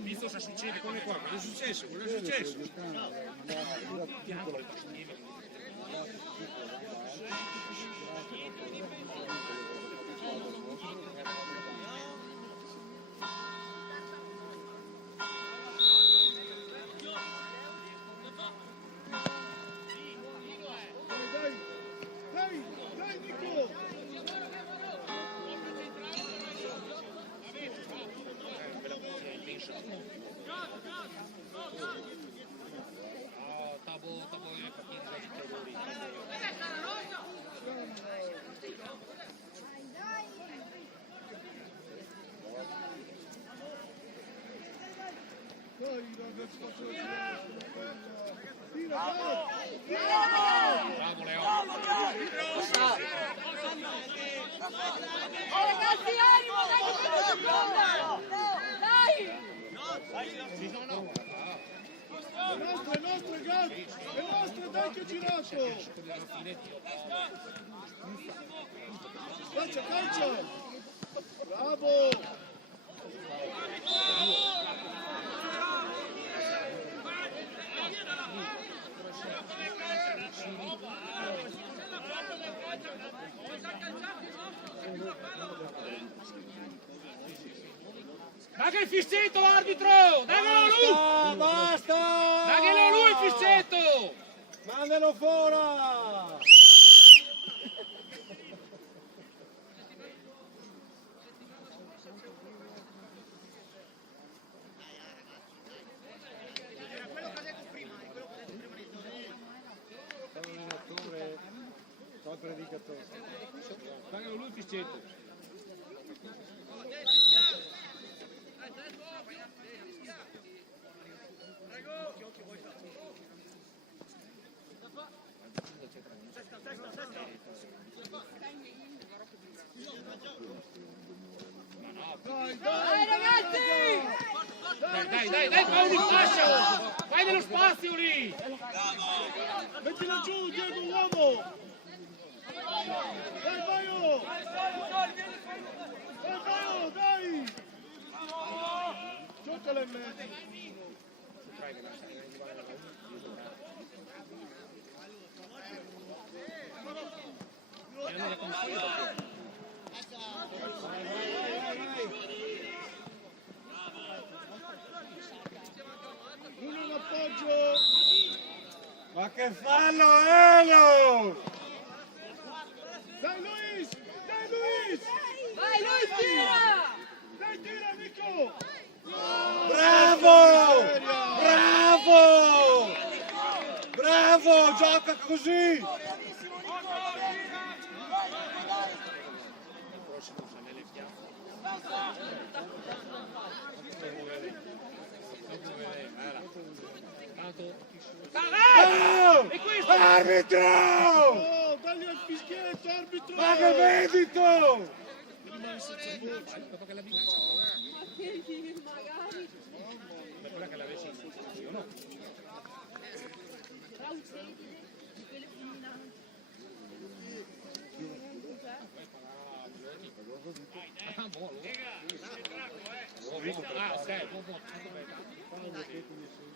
Visto cosa succede con le qua? Cosa è successo? Cosa è successo? Dai, Nico! Bravo Leo. Ragazzi, animo, dai che prendo seconda! Dai! È nostro, gas! È nostro, dai che è girato! Calcia! Bravo! Daga il fissetto l'arbitro! Daglielo lui! Basta! Daglielo lui il fissetto! Mandalo fuori! Il predicatore. Daglielo lui il fissetto. Dai ragazzi! Dai, fai un spazio! Fai dello spazio lì! Mettila giù, Diego, uomo! Dai, Baio! Dai, Baio, dai! Giocala in mezzo! Uno in appoggio! Ma che fallo, Elo! Dai Luis! Dai Luis! Vai Luis, tira! Dai, tira Nico! Bravo! Bravo! Bravo! Gioca così! E questo! Arbitro! Oh, dagli al fischietto, arbitro! Ma che vedito! Dopo che la bilancia, Magari. ma quella che l'avessi in funzione, no? Ah, sei, buon.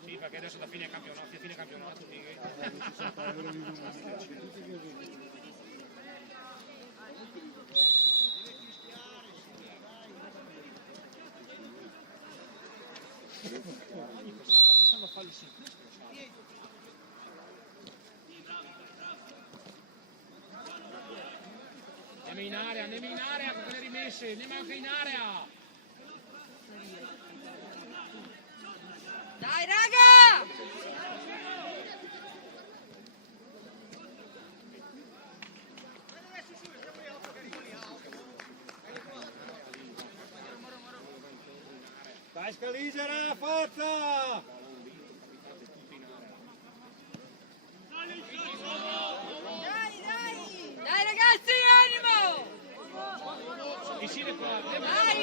Sì, perché adesso da fine campionato, pensavo a farlo su questo. Andiamo in area, con le rimesse, andiamo anche in area. Dai raga! Dai Scaligera, forza! Dai ragazzi, animo! Vicino qua. Dai!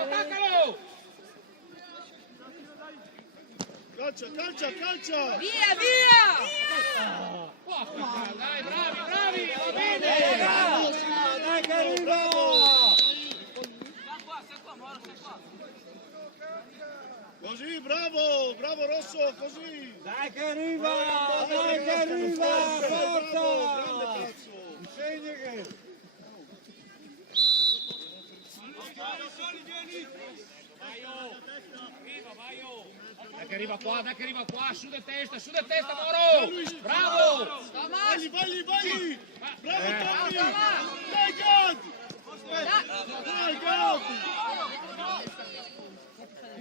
Attaccalo! Calcia! Via! Dai, bravi, va bene! Dai che arriva! Così, bravo Rosso, così! Dai che arriva! Forza! Insegna che... Dai che arriva qua, su di testa, Moro! Bravo! Vai! Bravo Tommy! Dai Gad!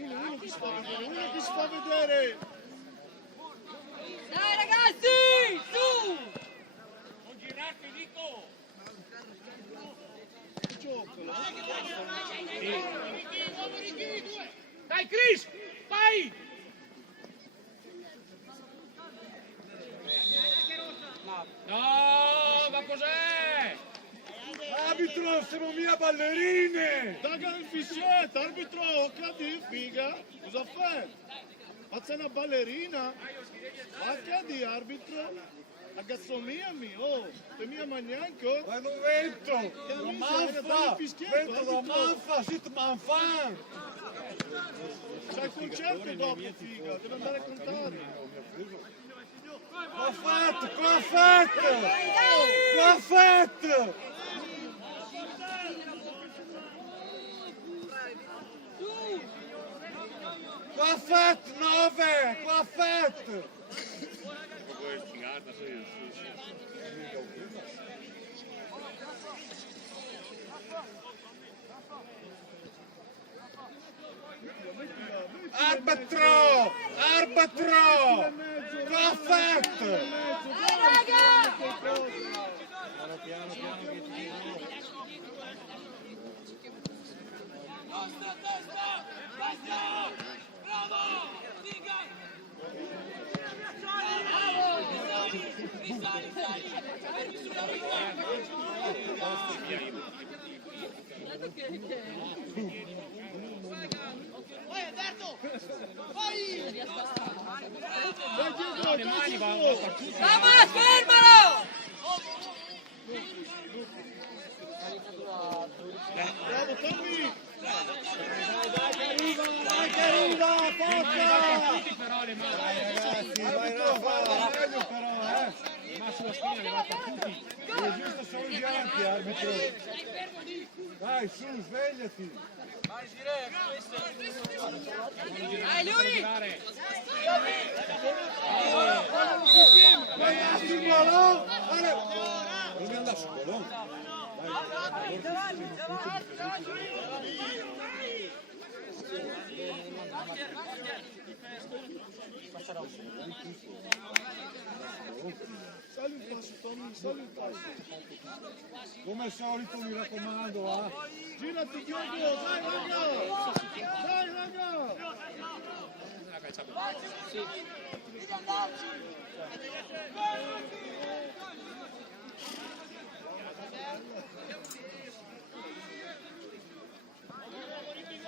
Uno che si fa vedere! Dai ragazzi, su! Non girarti, Nico! Dai Chris, vai! No, ma cos'è? Arbitro, siamo via ballerine! Daga il fischietto, arbitro, cadì, figa! Cosa fai? Faccia una ballerina? Ma cadì, arbitro? Ragazzo mia, te mia mangianco? Ma non vento! La manfa! Vento la manfa, sit manfan! C'è il concerto dopo, figa, deve andare a cantare! Perfetto! Perfetto, 9! Perfetto! Arbitro! Perfetto! Nostra testa! Basta! Bravo! Figa! Risali! Fermi sulla riga! Vai Alberto! Vai! Le mani va partito. Vamos, fermalo! Bravo Tommy! Dai che arriva, forza! Tutti però le mani. Ragazzi, vai Rafa, meglio però, Ma sulla spina le va tutti. È giusto solo gli archi, arbitro. Dai, su, svegliati. Dai lui! Vai a sul balon! Dobbiamo andare sul balon. Sali un passo, Tommy, sali un passo. Come al solito, mi raccomando, Girati, Diogo, dai raga! Dai raga! Devi andarci!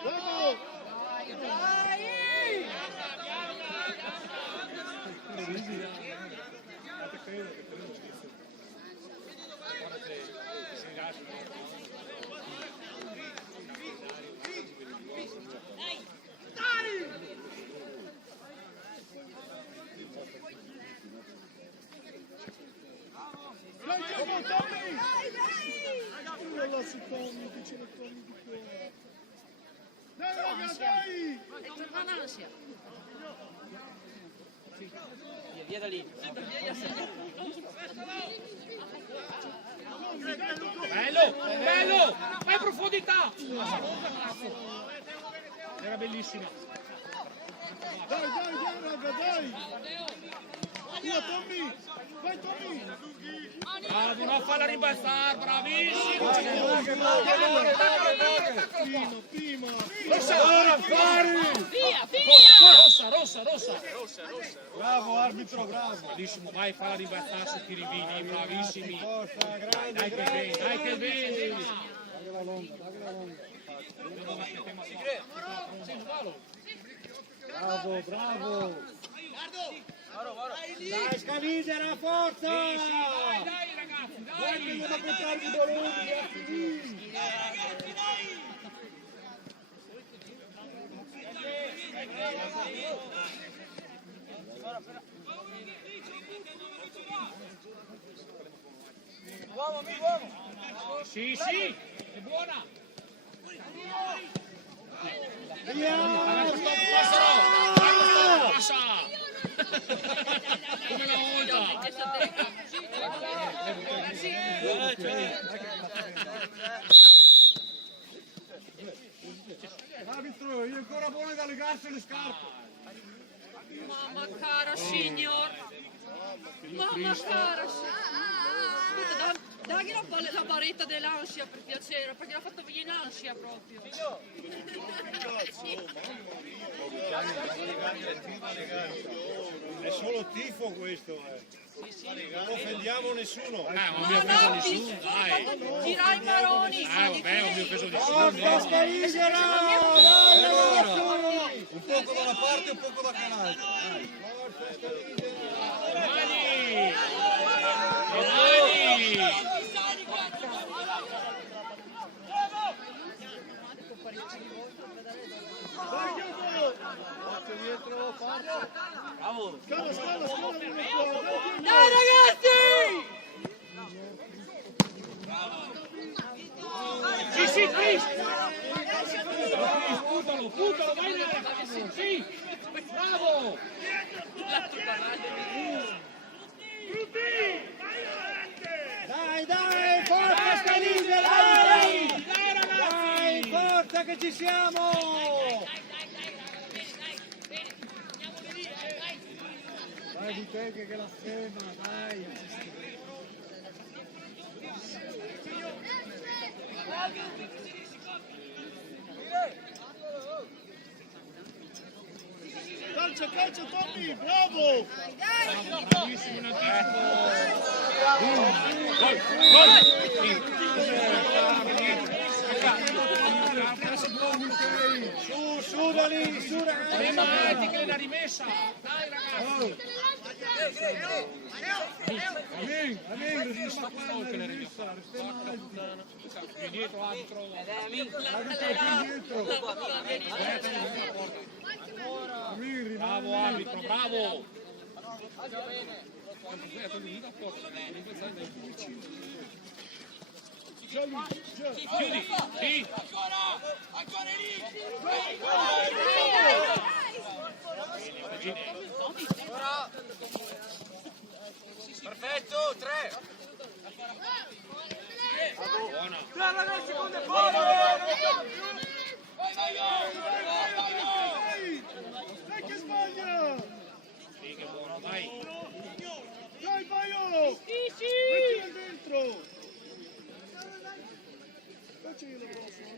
Bravo! Dai Diogo, Tommy! Non lasci Tommy, che ce l'ha Tommy di qua. Dai raga, dai! Non ansia. Via da lì. Bello! Vai in profondità! Era bellissima. Dai raga, dai! Via Tommy! Vai Tommy! Bravo, no, falla rimbalzare, bravissimo! Prima. Via, Rossa! Bravo arbitro, bravo. Bravissimo, vai, falla rimbalzare su Chirivini, bravissimi! Forza, grande, Dai che vedi! Dagliela longa. Bravo. Dai, Scaligera, forza! Dai ragazzi, dai! Guardalo da portarvi Bologna, ragazzi! Sì, è buona! Passa! Come una volta! Arbitro, io ancora buono da legarsi le scarpe. Mamma cara signor. Mamma cara signor. Dagli la baretta dell'ansia per piacere, perché l'ha fatto venire in ansia proprio. È solo tifo questo, non offendiamo nessuno. Non mi ha preso nessuno, dai! Tirai i maroni. Vabbè, non mi ha preso Forza, nessuno! Scaligera! Un poco da una parte e un poco da l'altra. Mani! Bravo! Scala! Dai ragazzi! Sì, Chris! Puntalo, vai nella! Sì! Bravo! Dai, forza Scaligera! Dai, forza che ci siamo! Vai di te che la ferma, dai! Calcia, Tommy, bravo! Bravissimo in anticipo! Su da lì, su ragazzi! Andiamo avanti che l'ha rimessa! Dai ragazzi! Amin, Sta qua che l'ha rimessa! Più indietro, arbitro! Bravo arbitro, bravo! Chiudi, sì! Perfetto, 3! Buona! Brava la seconda fuori! Dai che sbaglia! Sì, che buono, vai! Dai, Baio! Sì! Mettila dentro! Dacci la prossima!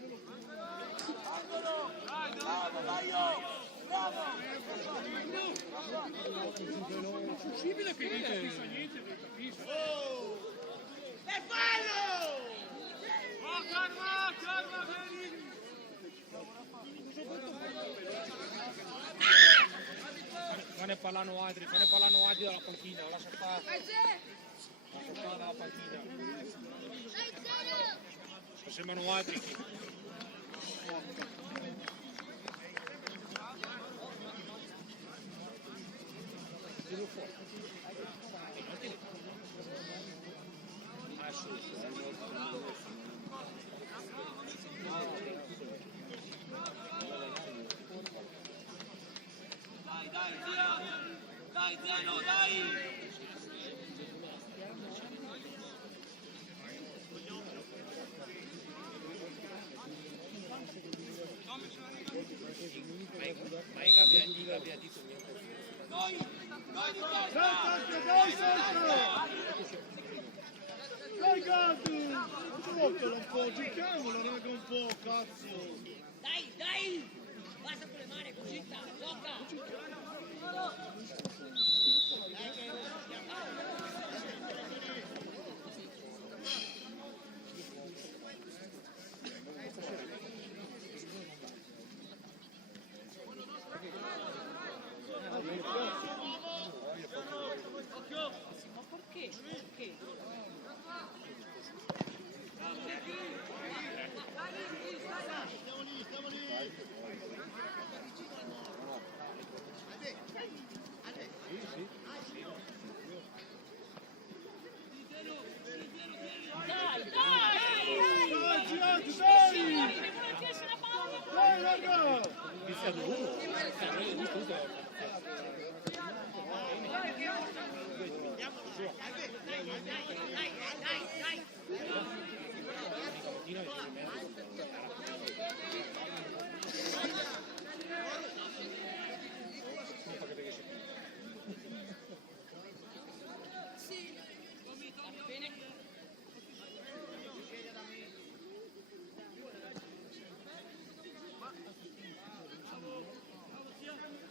Bravo, Baio! Bravo! È possibile che non capisca niente, non capisco! E fallo! Calma, Fane parlano altri dalla panchina, lascia fare dalla panchina. Sembrano altri. Dai, Zeno, dai! Vai Gabriel, dito mio. Noi di Salta! Dai Gadu! Gioccalo un po', giochiamola raga un po', cazzo! Dai, dai! Basta con le mani, così sta, gioca! Ma perché? Perché? Dai, dai! Dai Gianni, dai! Dai raga!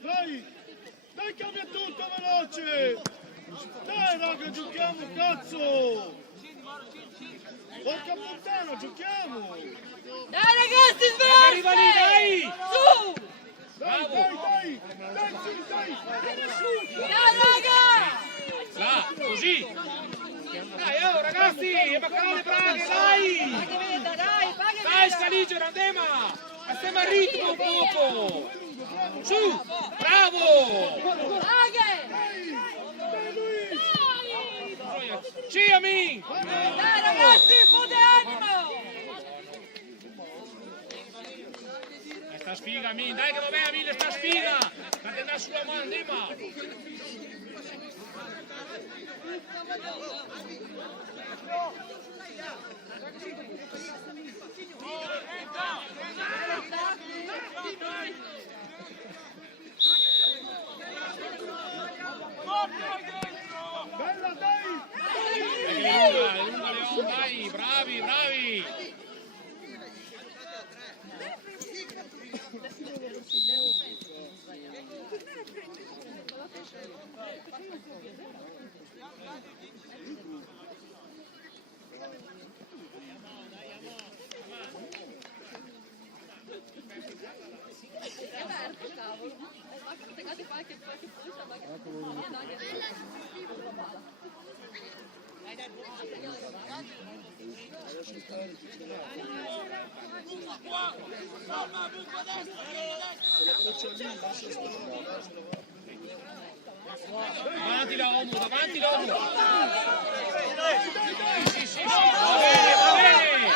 Dai! Dai cambia tutto veloce! Dai raga giochiamo cazzo! Porca puttana giochiamo! Dai ragazzi, sverse! Arriva lì, dai! Su! Dai dai dai! Dai sì dai! Dai raga! Là, così! Dai, oh ragazzi, è baccale braghe, dai! Paghi veda, dai, paghi Dai, veda! Scaligero, andiamo! Stiamo a ritmo un poco! Su, bravo! Paghi! Sì, Amin! Dai ragazzi, un po' di animo! Sta sfiga, Amin, dai che va bene, Amin, sta sfiga! Fate andare sulla mano, andiamo! Bella dai! Lunga Leon, dai, bravi, bravi! Davanti l'uomo, davanti l'uomo! Sì, sì, sì, va bene, va bene!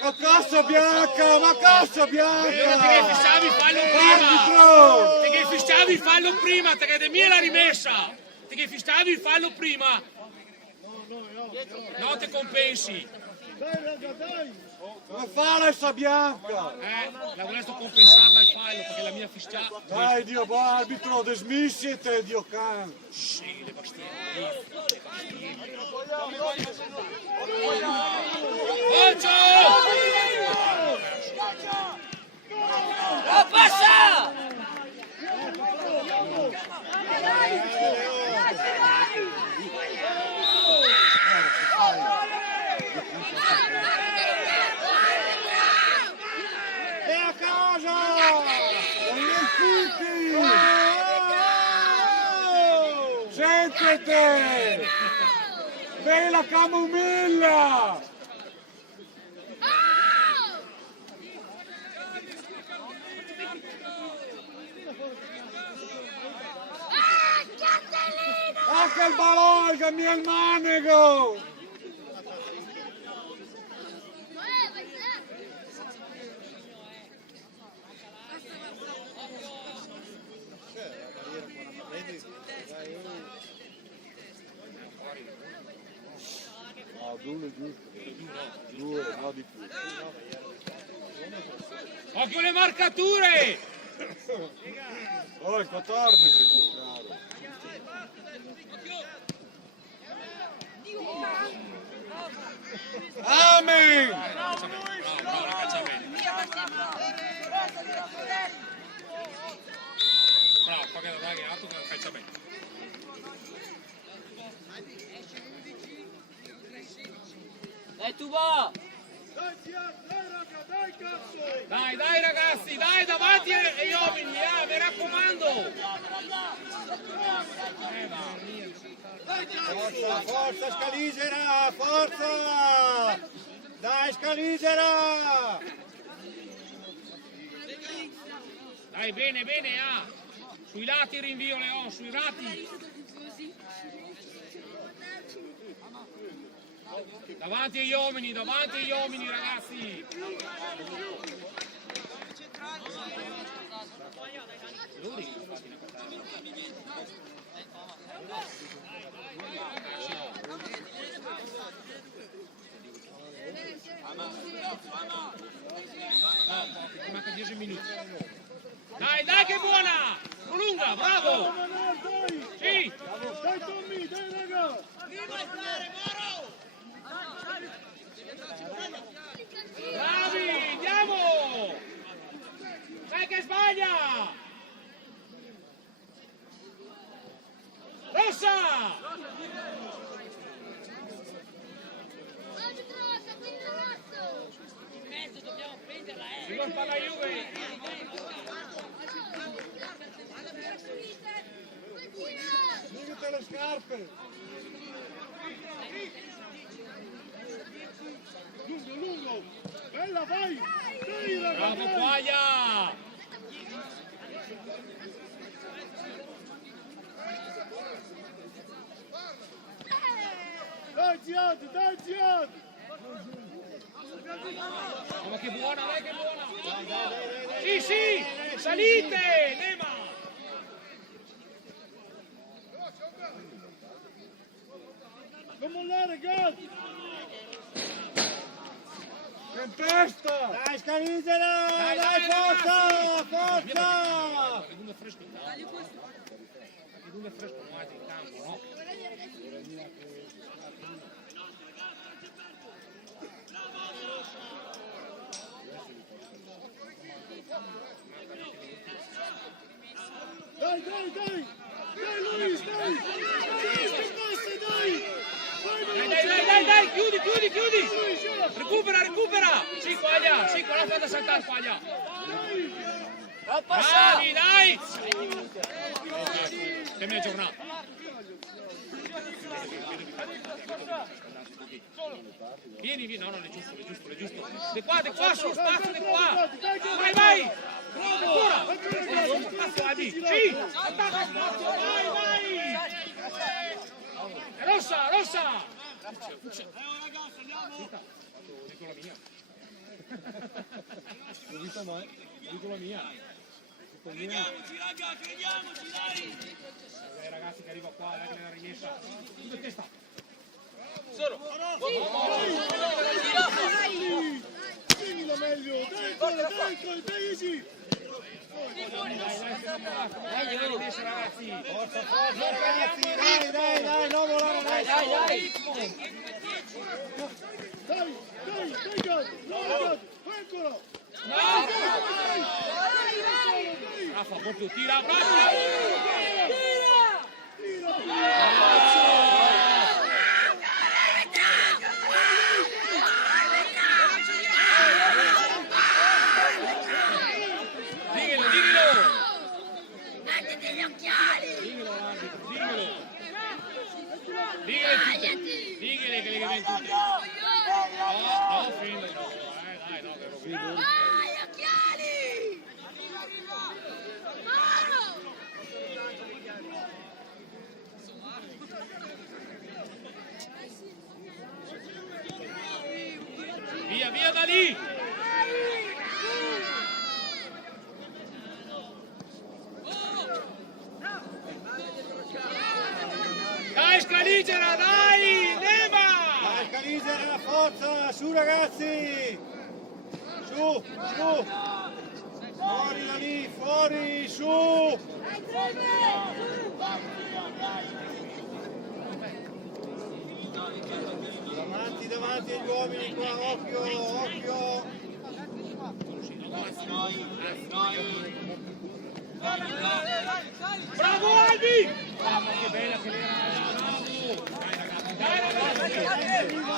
Ma cazzo bianca, ma cazzo Te che bianca! fissavi fallo prima! Te che fissavi fallo prima, te che de mia la rimessa! Te che fissavi fallo prima! No, te compensi! Dai raga dai! Ma falla sta bianca! La volevo compensare dal fallo perché la mia fischiata. Dai Dio arbitro, desmissiete Dio can! Sì, le bastiere. Oh, passa! E a casa! Daniel Cucchi! Sentite! Bella camomilla! Anche il balorga, mio il manego! Occhio le marcature! Oh, il 14 più bravo. Amen! Bravo, la caccia bene. Bravo, qua che dai alto che la caccia bene. Dai Tuba! Dai ragazzi, dai davanti agli uomini, mi raccomando! Forza Scaligera, forza! Dai Scaligera! Dai, bene, sui lati rinvio Leon, sui lati! Davanti agli uomini ragazzi! Manca 10 minuti. Dai che buona! Prolunga, bravo! Sì! Dai Tommy, dai raga! Bravi, andiamo! Dai che sbaglia! Rossa! Signor palla Juve! Seguite le scarpe! Lungo! Bella, vai! Dai raga! Bravo Quaglia! Dai Ziad! Oh, ma che buona, dai che buona! Sì! Salite! Nema! Non mollare, Gad! In testa! Dai Scaligera! Dai forza! Che lungo è fresco in campo! Che lungo è fresco in campo, no? Dai Luis, dai! Che passa, dai! Dai, chiudi! Recupera! Sì, Quaglia, la fate saltare Quaglia! Bravi, dai! Temi la giornata! Vieni, no, è giusto. Di qua, sullo spazio, di qua! Vai! Ancora! Spazio, Adi! Sì! Attaca spazio, vai! Rossa! Dico la mia. Dico la mia. Crediamoci, raga, dai! Dai ragazzi che arriva qua, che la rimessa. Dove testa? Solo! Finilo meglio! Dai, easy! Dai, ragazzi! Forza ragazzi! Dai, non volare! Dai, Gad! Vai ancora! Rafa, proprio tira! Diglielo! Mettiti gli occhiali! Digliele che le viene tutte! No, fino! Dai, Vai, occhiali! Moro! Via da lì! Dai Scaligera, dai! Nema! Dai Scaligera, forza! Su ragazzi! Su! Fuori da lì, fuori! fuori, su! Davanti agli uomini qua, occhio! Bravo Albi! Mamma che bella che era! Dai ragazzi! Dai che arriva!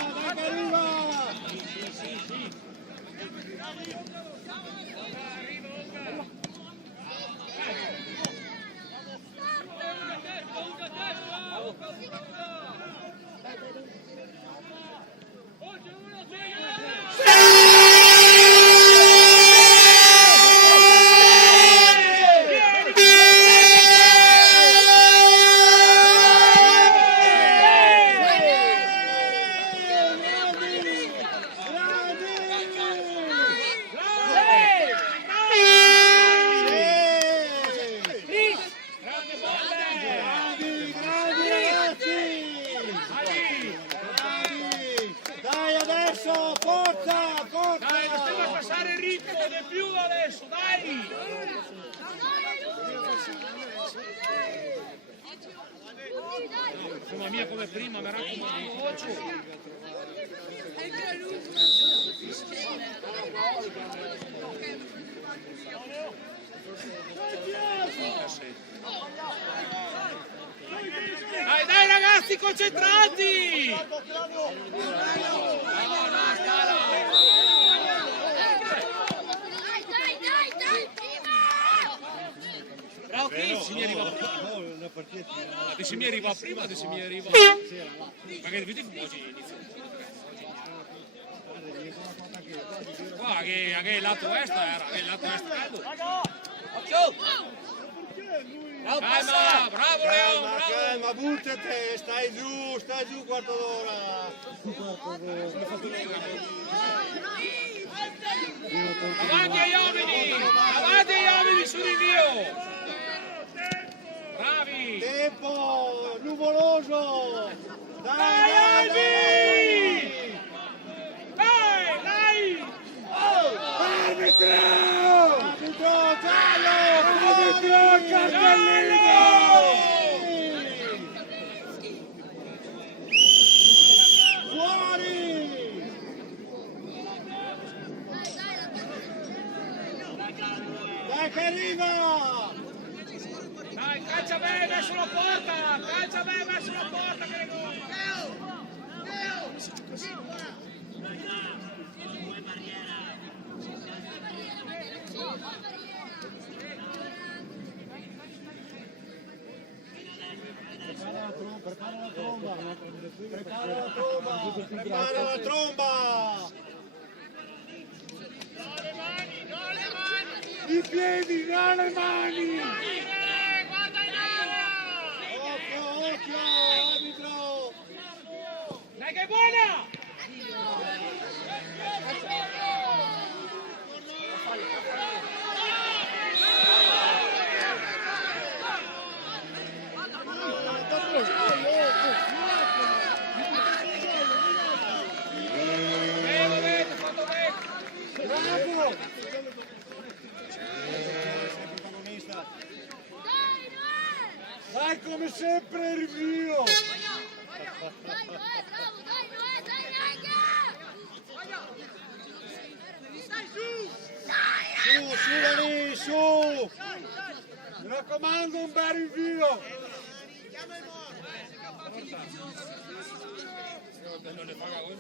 Dai adesso, forza! Dai, dobbiamo passare il ritmo di più adesso, dai! Mamma mia come prima, mi raccomando, occhio! Dai ragazzi, concentrati! Bravo Chris, mi arriva prima. Adesso mi arriva prima, adesso mi arriva. Magari vedi come oggi inizia. Qua che lato est era, che lato est caldo. Bravo Leo, bravo! Calma, buttati, stai giù, quarto d'ora! Avanti agli uomini sul rinvio! Bravi! Tempo, nuvoloso! Dai Albi! Dai! Arbitro, giallo! Arbitro, cartellino! Fuori! Dai che arriva! Dai, calcia bene verso la porta, Gregori! Prepara la tromba! I piedi, non le mani! Guarda in aria! Occhio, arbitro! Dai che è buona! Bravo! Dai come sempre il rinvio! Dai Noè, bravo, dai Noè, dai raga! Su lì, su! Mi raccomando un bel rinvio! Non ne paga voi,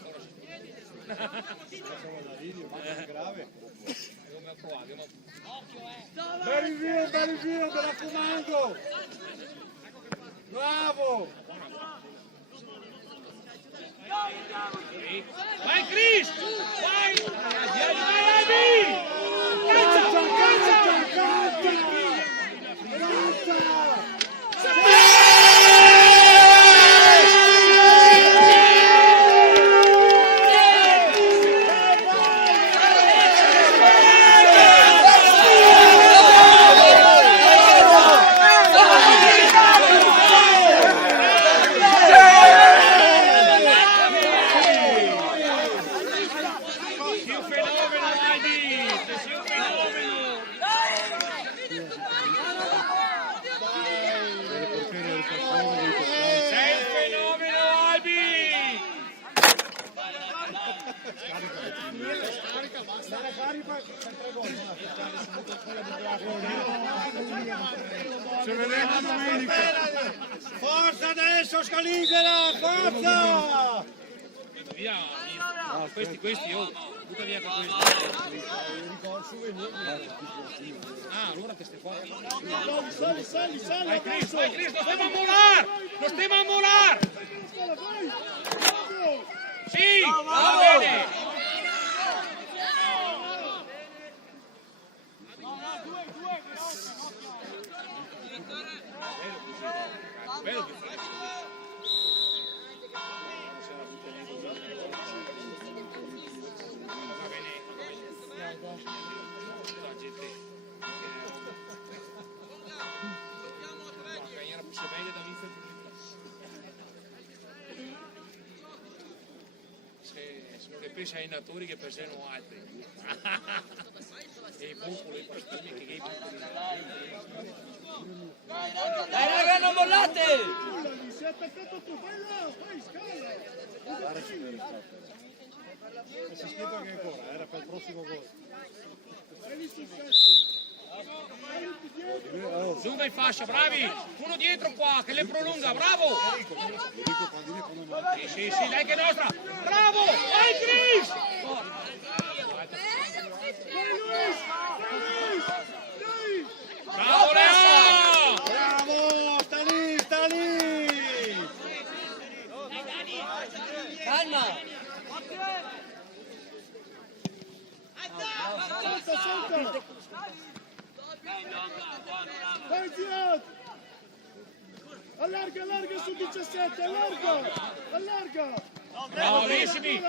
Grave! Occhio, Bel rinvio, mi raccomando! Bravo! Vai Chris! Vai! Vai Albi! Ci vediamo domenica. Forza adesso, Scaligera, forza! Via, questi, oh, butta via con questi. Ah, allora queste qua. Sali, Vai Chris, lo stiamo a molar! Lo stiamo a molar! Sì, va bene! Bello che fai. Va bene. La gente era più meglio da vincere se non le pensa ai natori che pensano altri. E i popoli, i pastini che i popoli. Dai raga, non mollate! Si è attaccato tu, vai là, vai, scala! Si è scritto anche ancora, era per il prossimo gol. Hai visto il 7? Lunga in fascia, bravi! Uno dietro qua, che le prolunga, bravo! Sì, dai che è nostra! Bravo! Vai Chris! Bravo Leo! Bravo, sta lì! Calma! Salta! Vai Ziad! Allarga su 17, allarga! Bravissimi!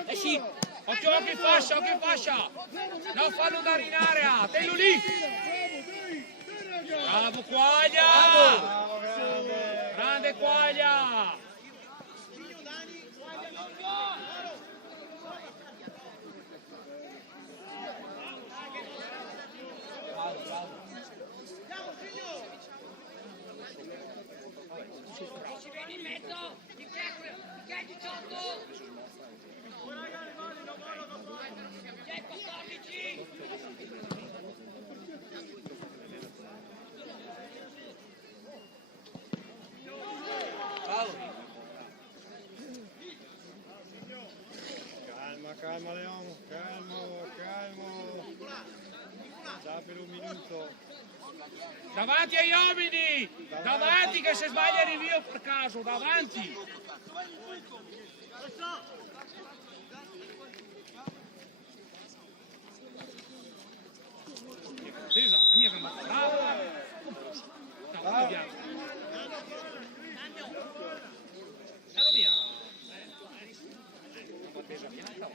Occhio in fascia! Non fallo andare in area! Tello lì! Bravo Quaglia! Grande Quaglia! Calma Leon, calmo. Dà per un minuto. Davanti agli uomini! Davanti che se sbaglia rinvio per caso, davanti! Esatto, mia gamba. Bravo! Via. Andiamo via. Pesa bianca.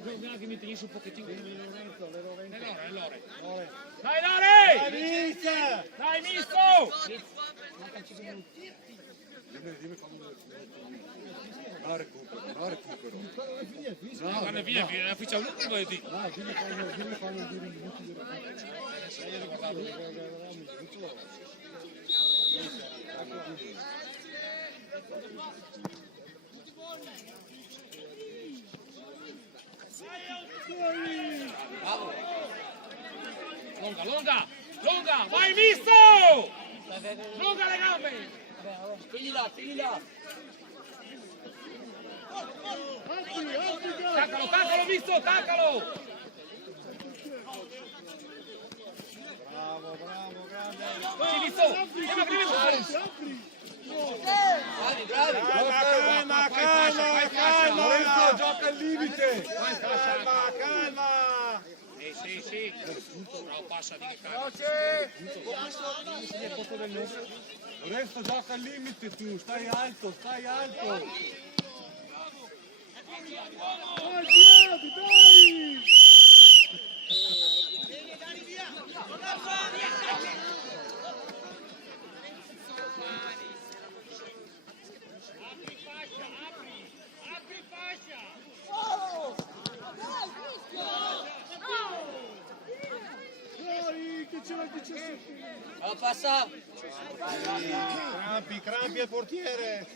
Bisogna che mi tenissi un pochettino. Lore. Dai Lore! Dai misto! Dimmi quando no recupero. Quando via, la ficcia l'ultimo e di. Dimmi quando dire i minuti di Lunga, vai misto! Lunga le gambe! Figli là! Taccalo, misto, taccalo! Bravo, grande. Sì, misto! Calma! Lorenzo gioca al limite. Calma. Sì. Bravo, passa di Lorenzo gioca al limite tu, stai alto. Dai! Apri fascia! Dai, che ce l'ha 17! Allora passa! Crampi al portiere.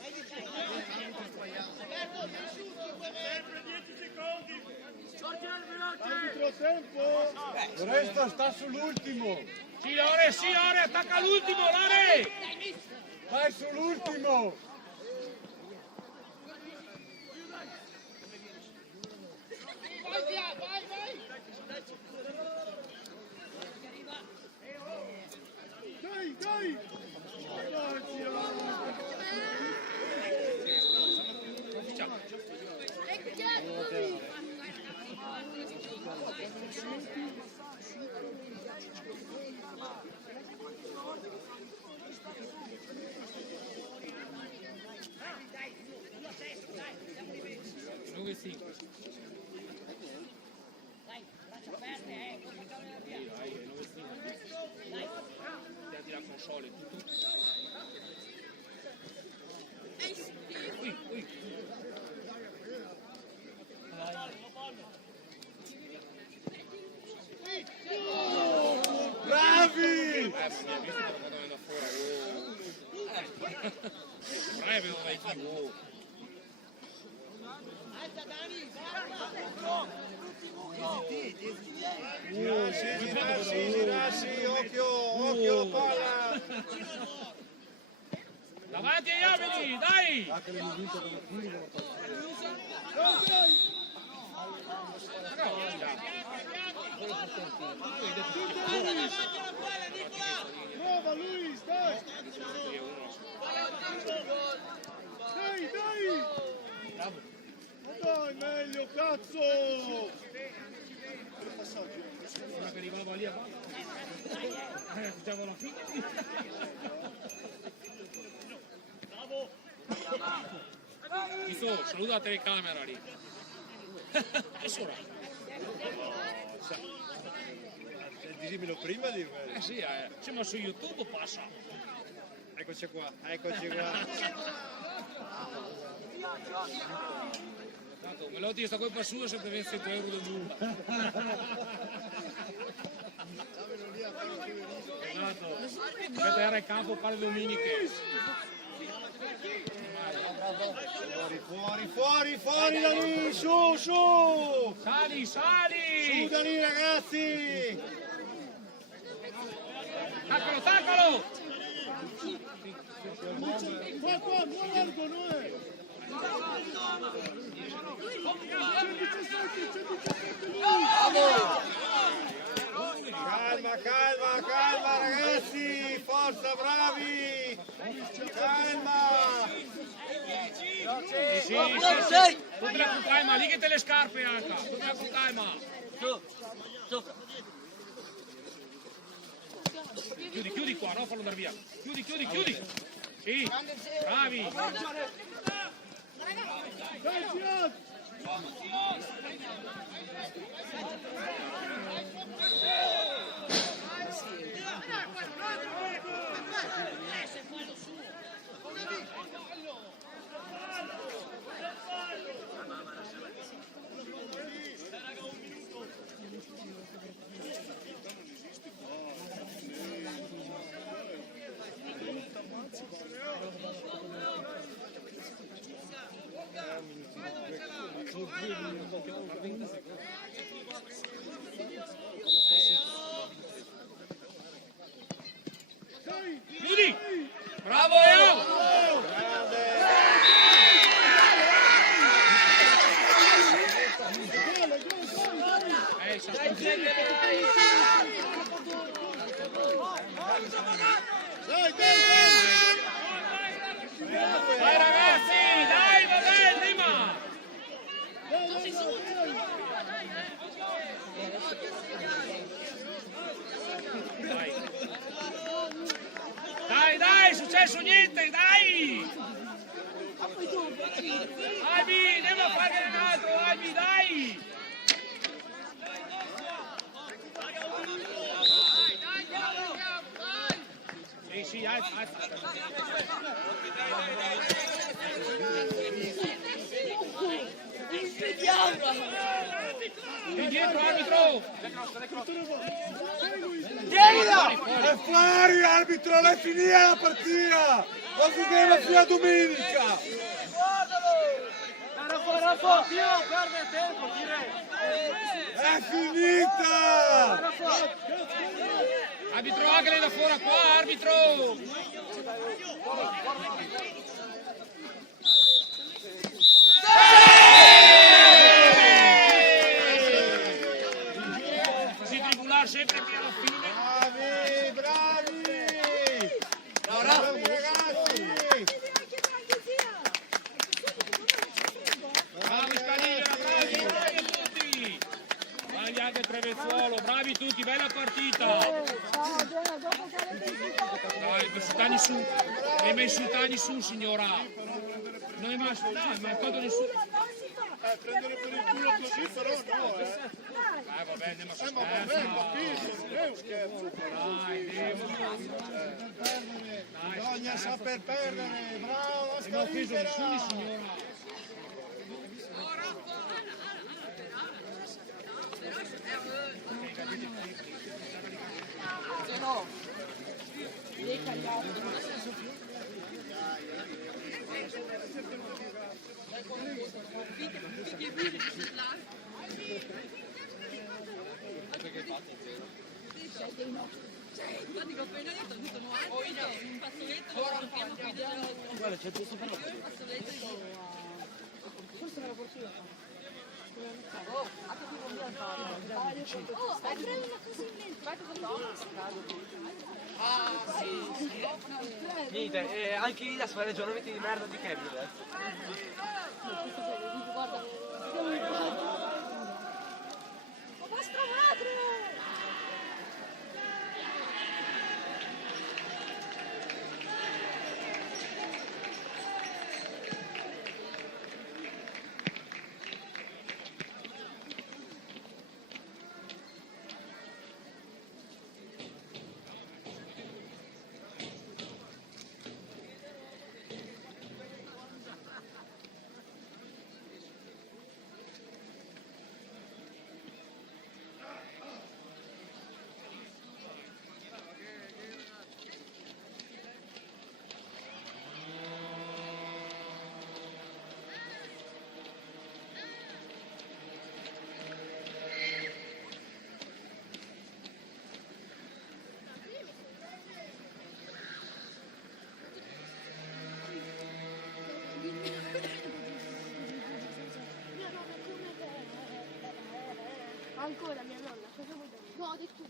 tempo. Resto sta sull'ultimo. Sì, Lore, attacca l'ultimo, Lore! Vai sull'ultimo. Dai, dai! Dove sì? Dai, la console, tutto. Ui. Bravi! Sì, ha visto che lo da fuori. Bravi, non vai più. Girarsi, occhio, palla! Davanti agli abiti, dai! Brava Luis, dai! Dai! Dai, meglio, cazzo! Una che arrivava lì avanti. Facciamo la fine. Visto, saluta la telecamera lì. E sora. Dimmelo prima di Sì, ma su YouTube passa. Eccoci qua. Tanto, Melotti sta colpa sua se deve 100 euro del nulla. Esatto. Per terra in campo palle domeniche. Fuori da lì, su! Sali! Su da lì, ragazzi! Taccalo! Qua, buon largo, Noè! Calma ragazzi, forza, bravi! Calma! Sì. Tuttela con calma, lì che te le scarpe anche. Tuttela con calma. Chiudi qua, no? Fallo andare via. Chiudi. Sì, bravi. Dai, Giad! Chiudi! Bravo, Leo! Dai ragazzi, dai, va bene, prima! Dai, è successo niente, dai! Albi, andiamo a fare un altro, Albi, dai! Sì, alza. Indietro, arbitro! È fuori, arbitro, l'hai finita la partita! Così che fino a domenica! Rafa, Dio, perde tempo, direi. È finita! Arbitro Agale da fuori qua, arbitro! Così tribulare sempre fino alla fine. Bravi, bravi! Bravi ragazzi! Bravi Scaligera, bravi a tutti! Bravi anche Trevezzuolo, bravi tutti, bella partita! Dai, non insulta nessuno, non mi insulta nessuno signora! Non è mai mancato nessuno! Prendere per il culo così però no, Vabbè, andiamo a ma vabbè, capisco, non è un scherzo. Bisogna saper perdere, bravo, non ho offeso nessuno signora! Infatti ho appena detto, ho detto no, un fazzoletto, lo sappiamo qui dell'altro. Guarda, c'è tutto per Un fazzoletto di... Forse me la posso io. Oh, a che tipo mi ha Oh, avrei una cosa in mente. Ah, sì. Niente, anche lì da fare ragionamenti di merda di Kevin. Guarda, vostra madre! Ancora mia nonna, cosa vuoi dire? No, ho detto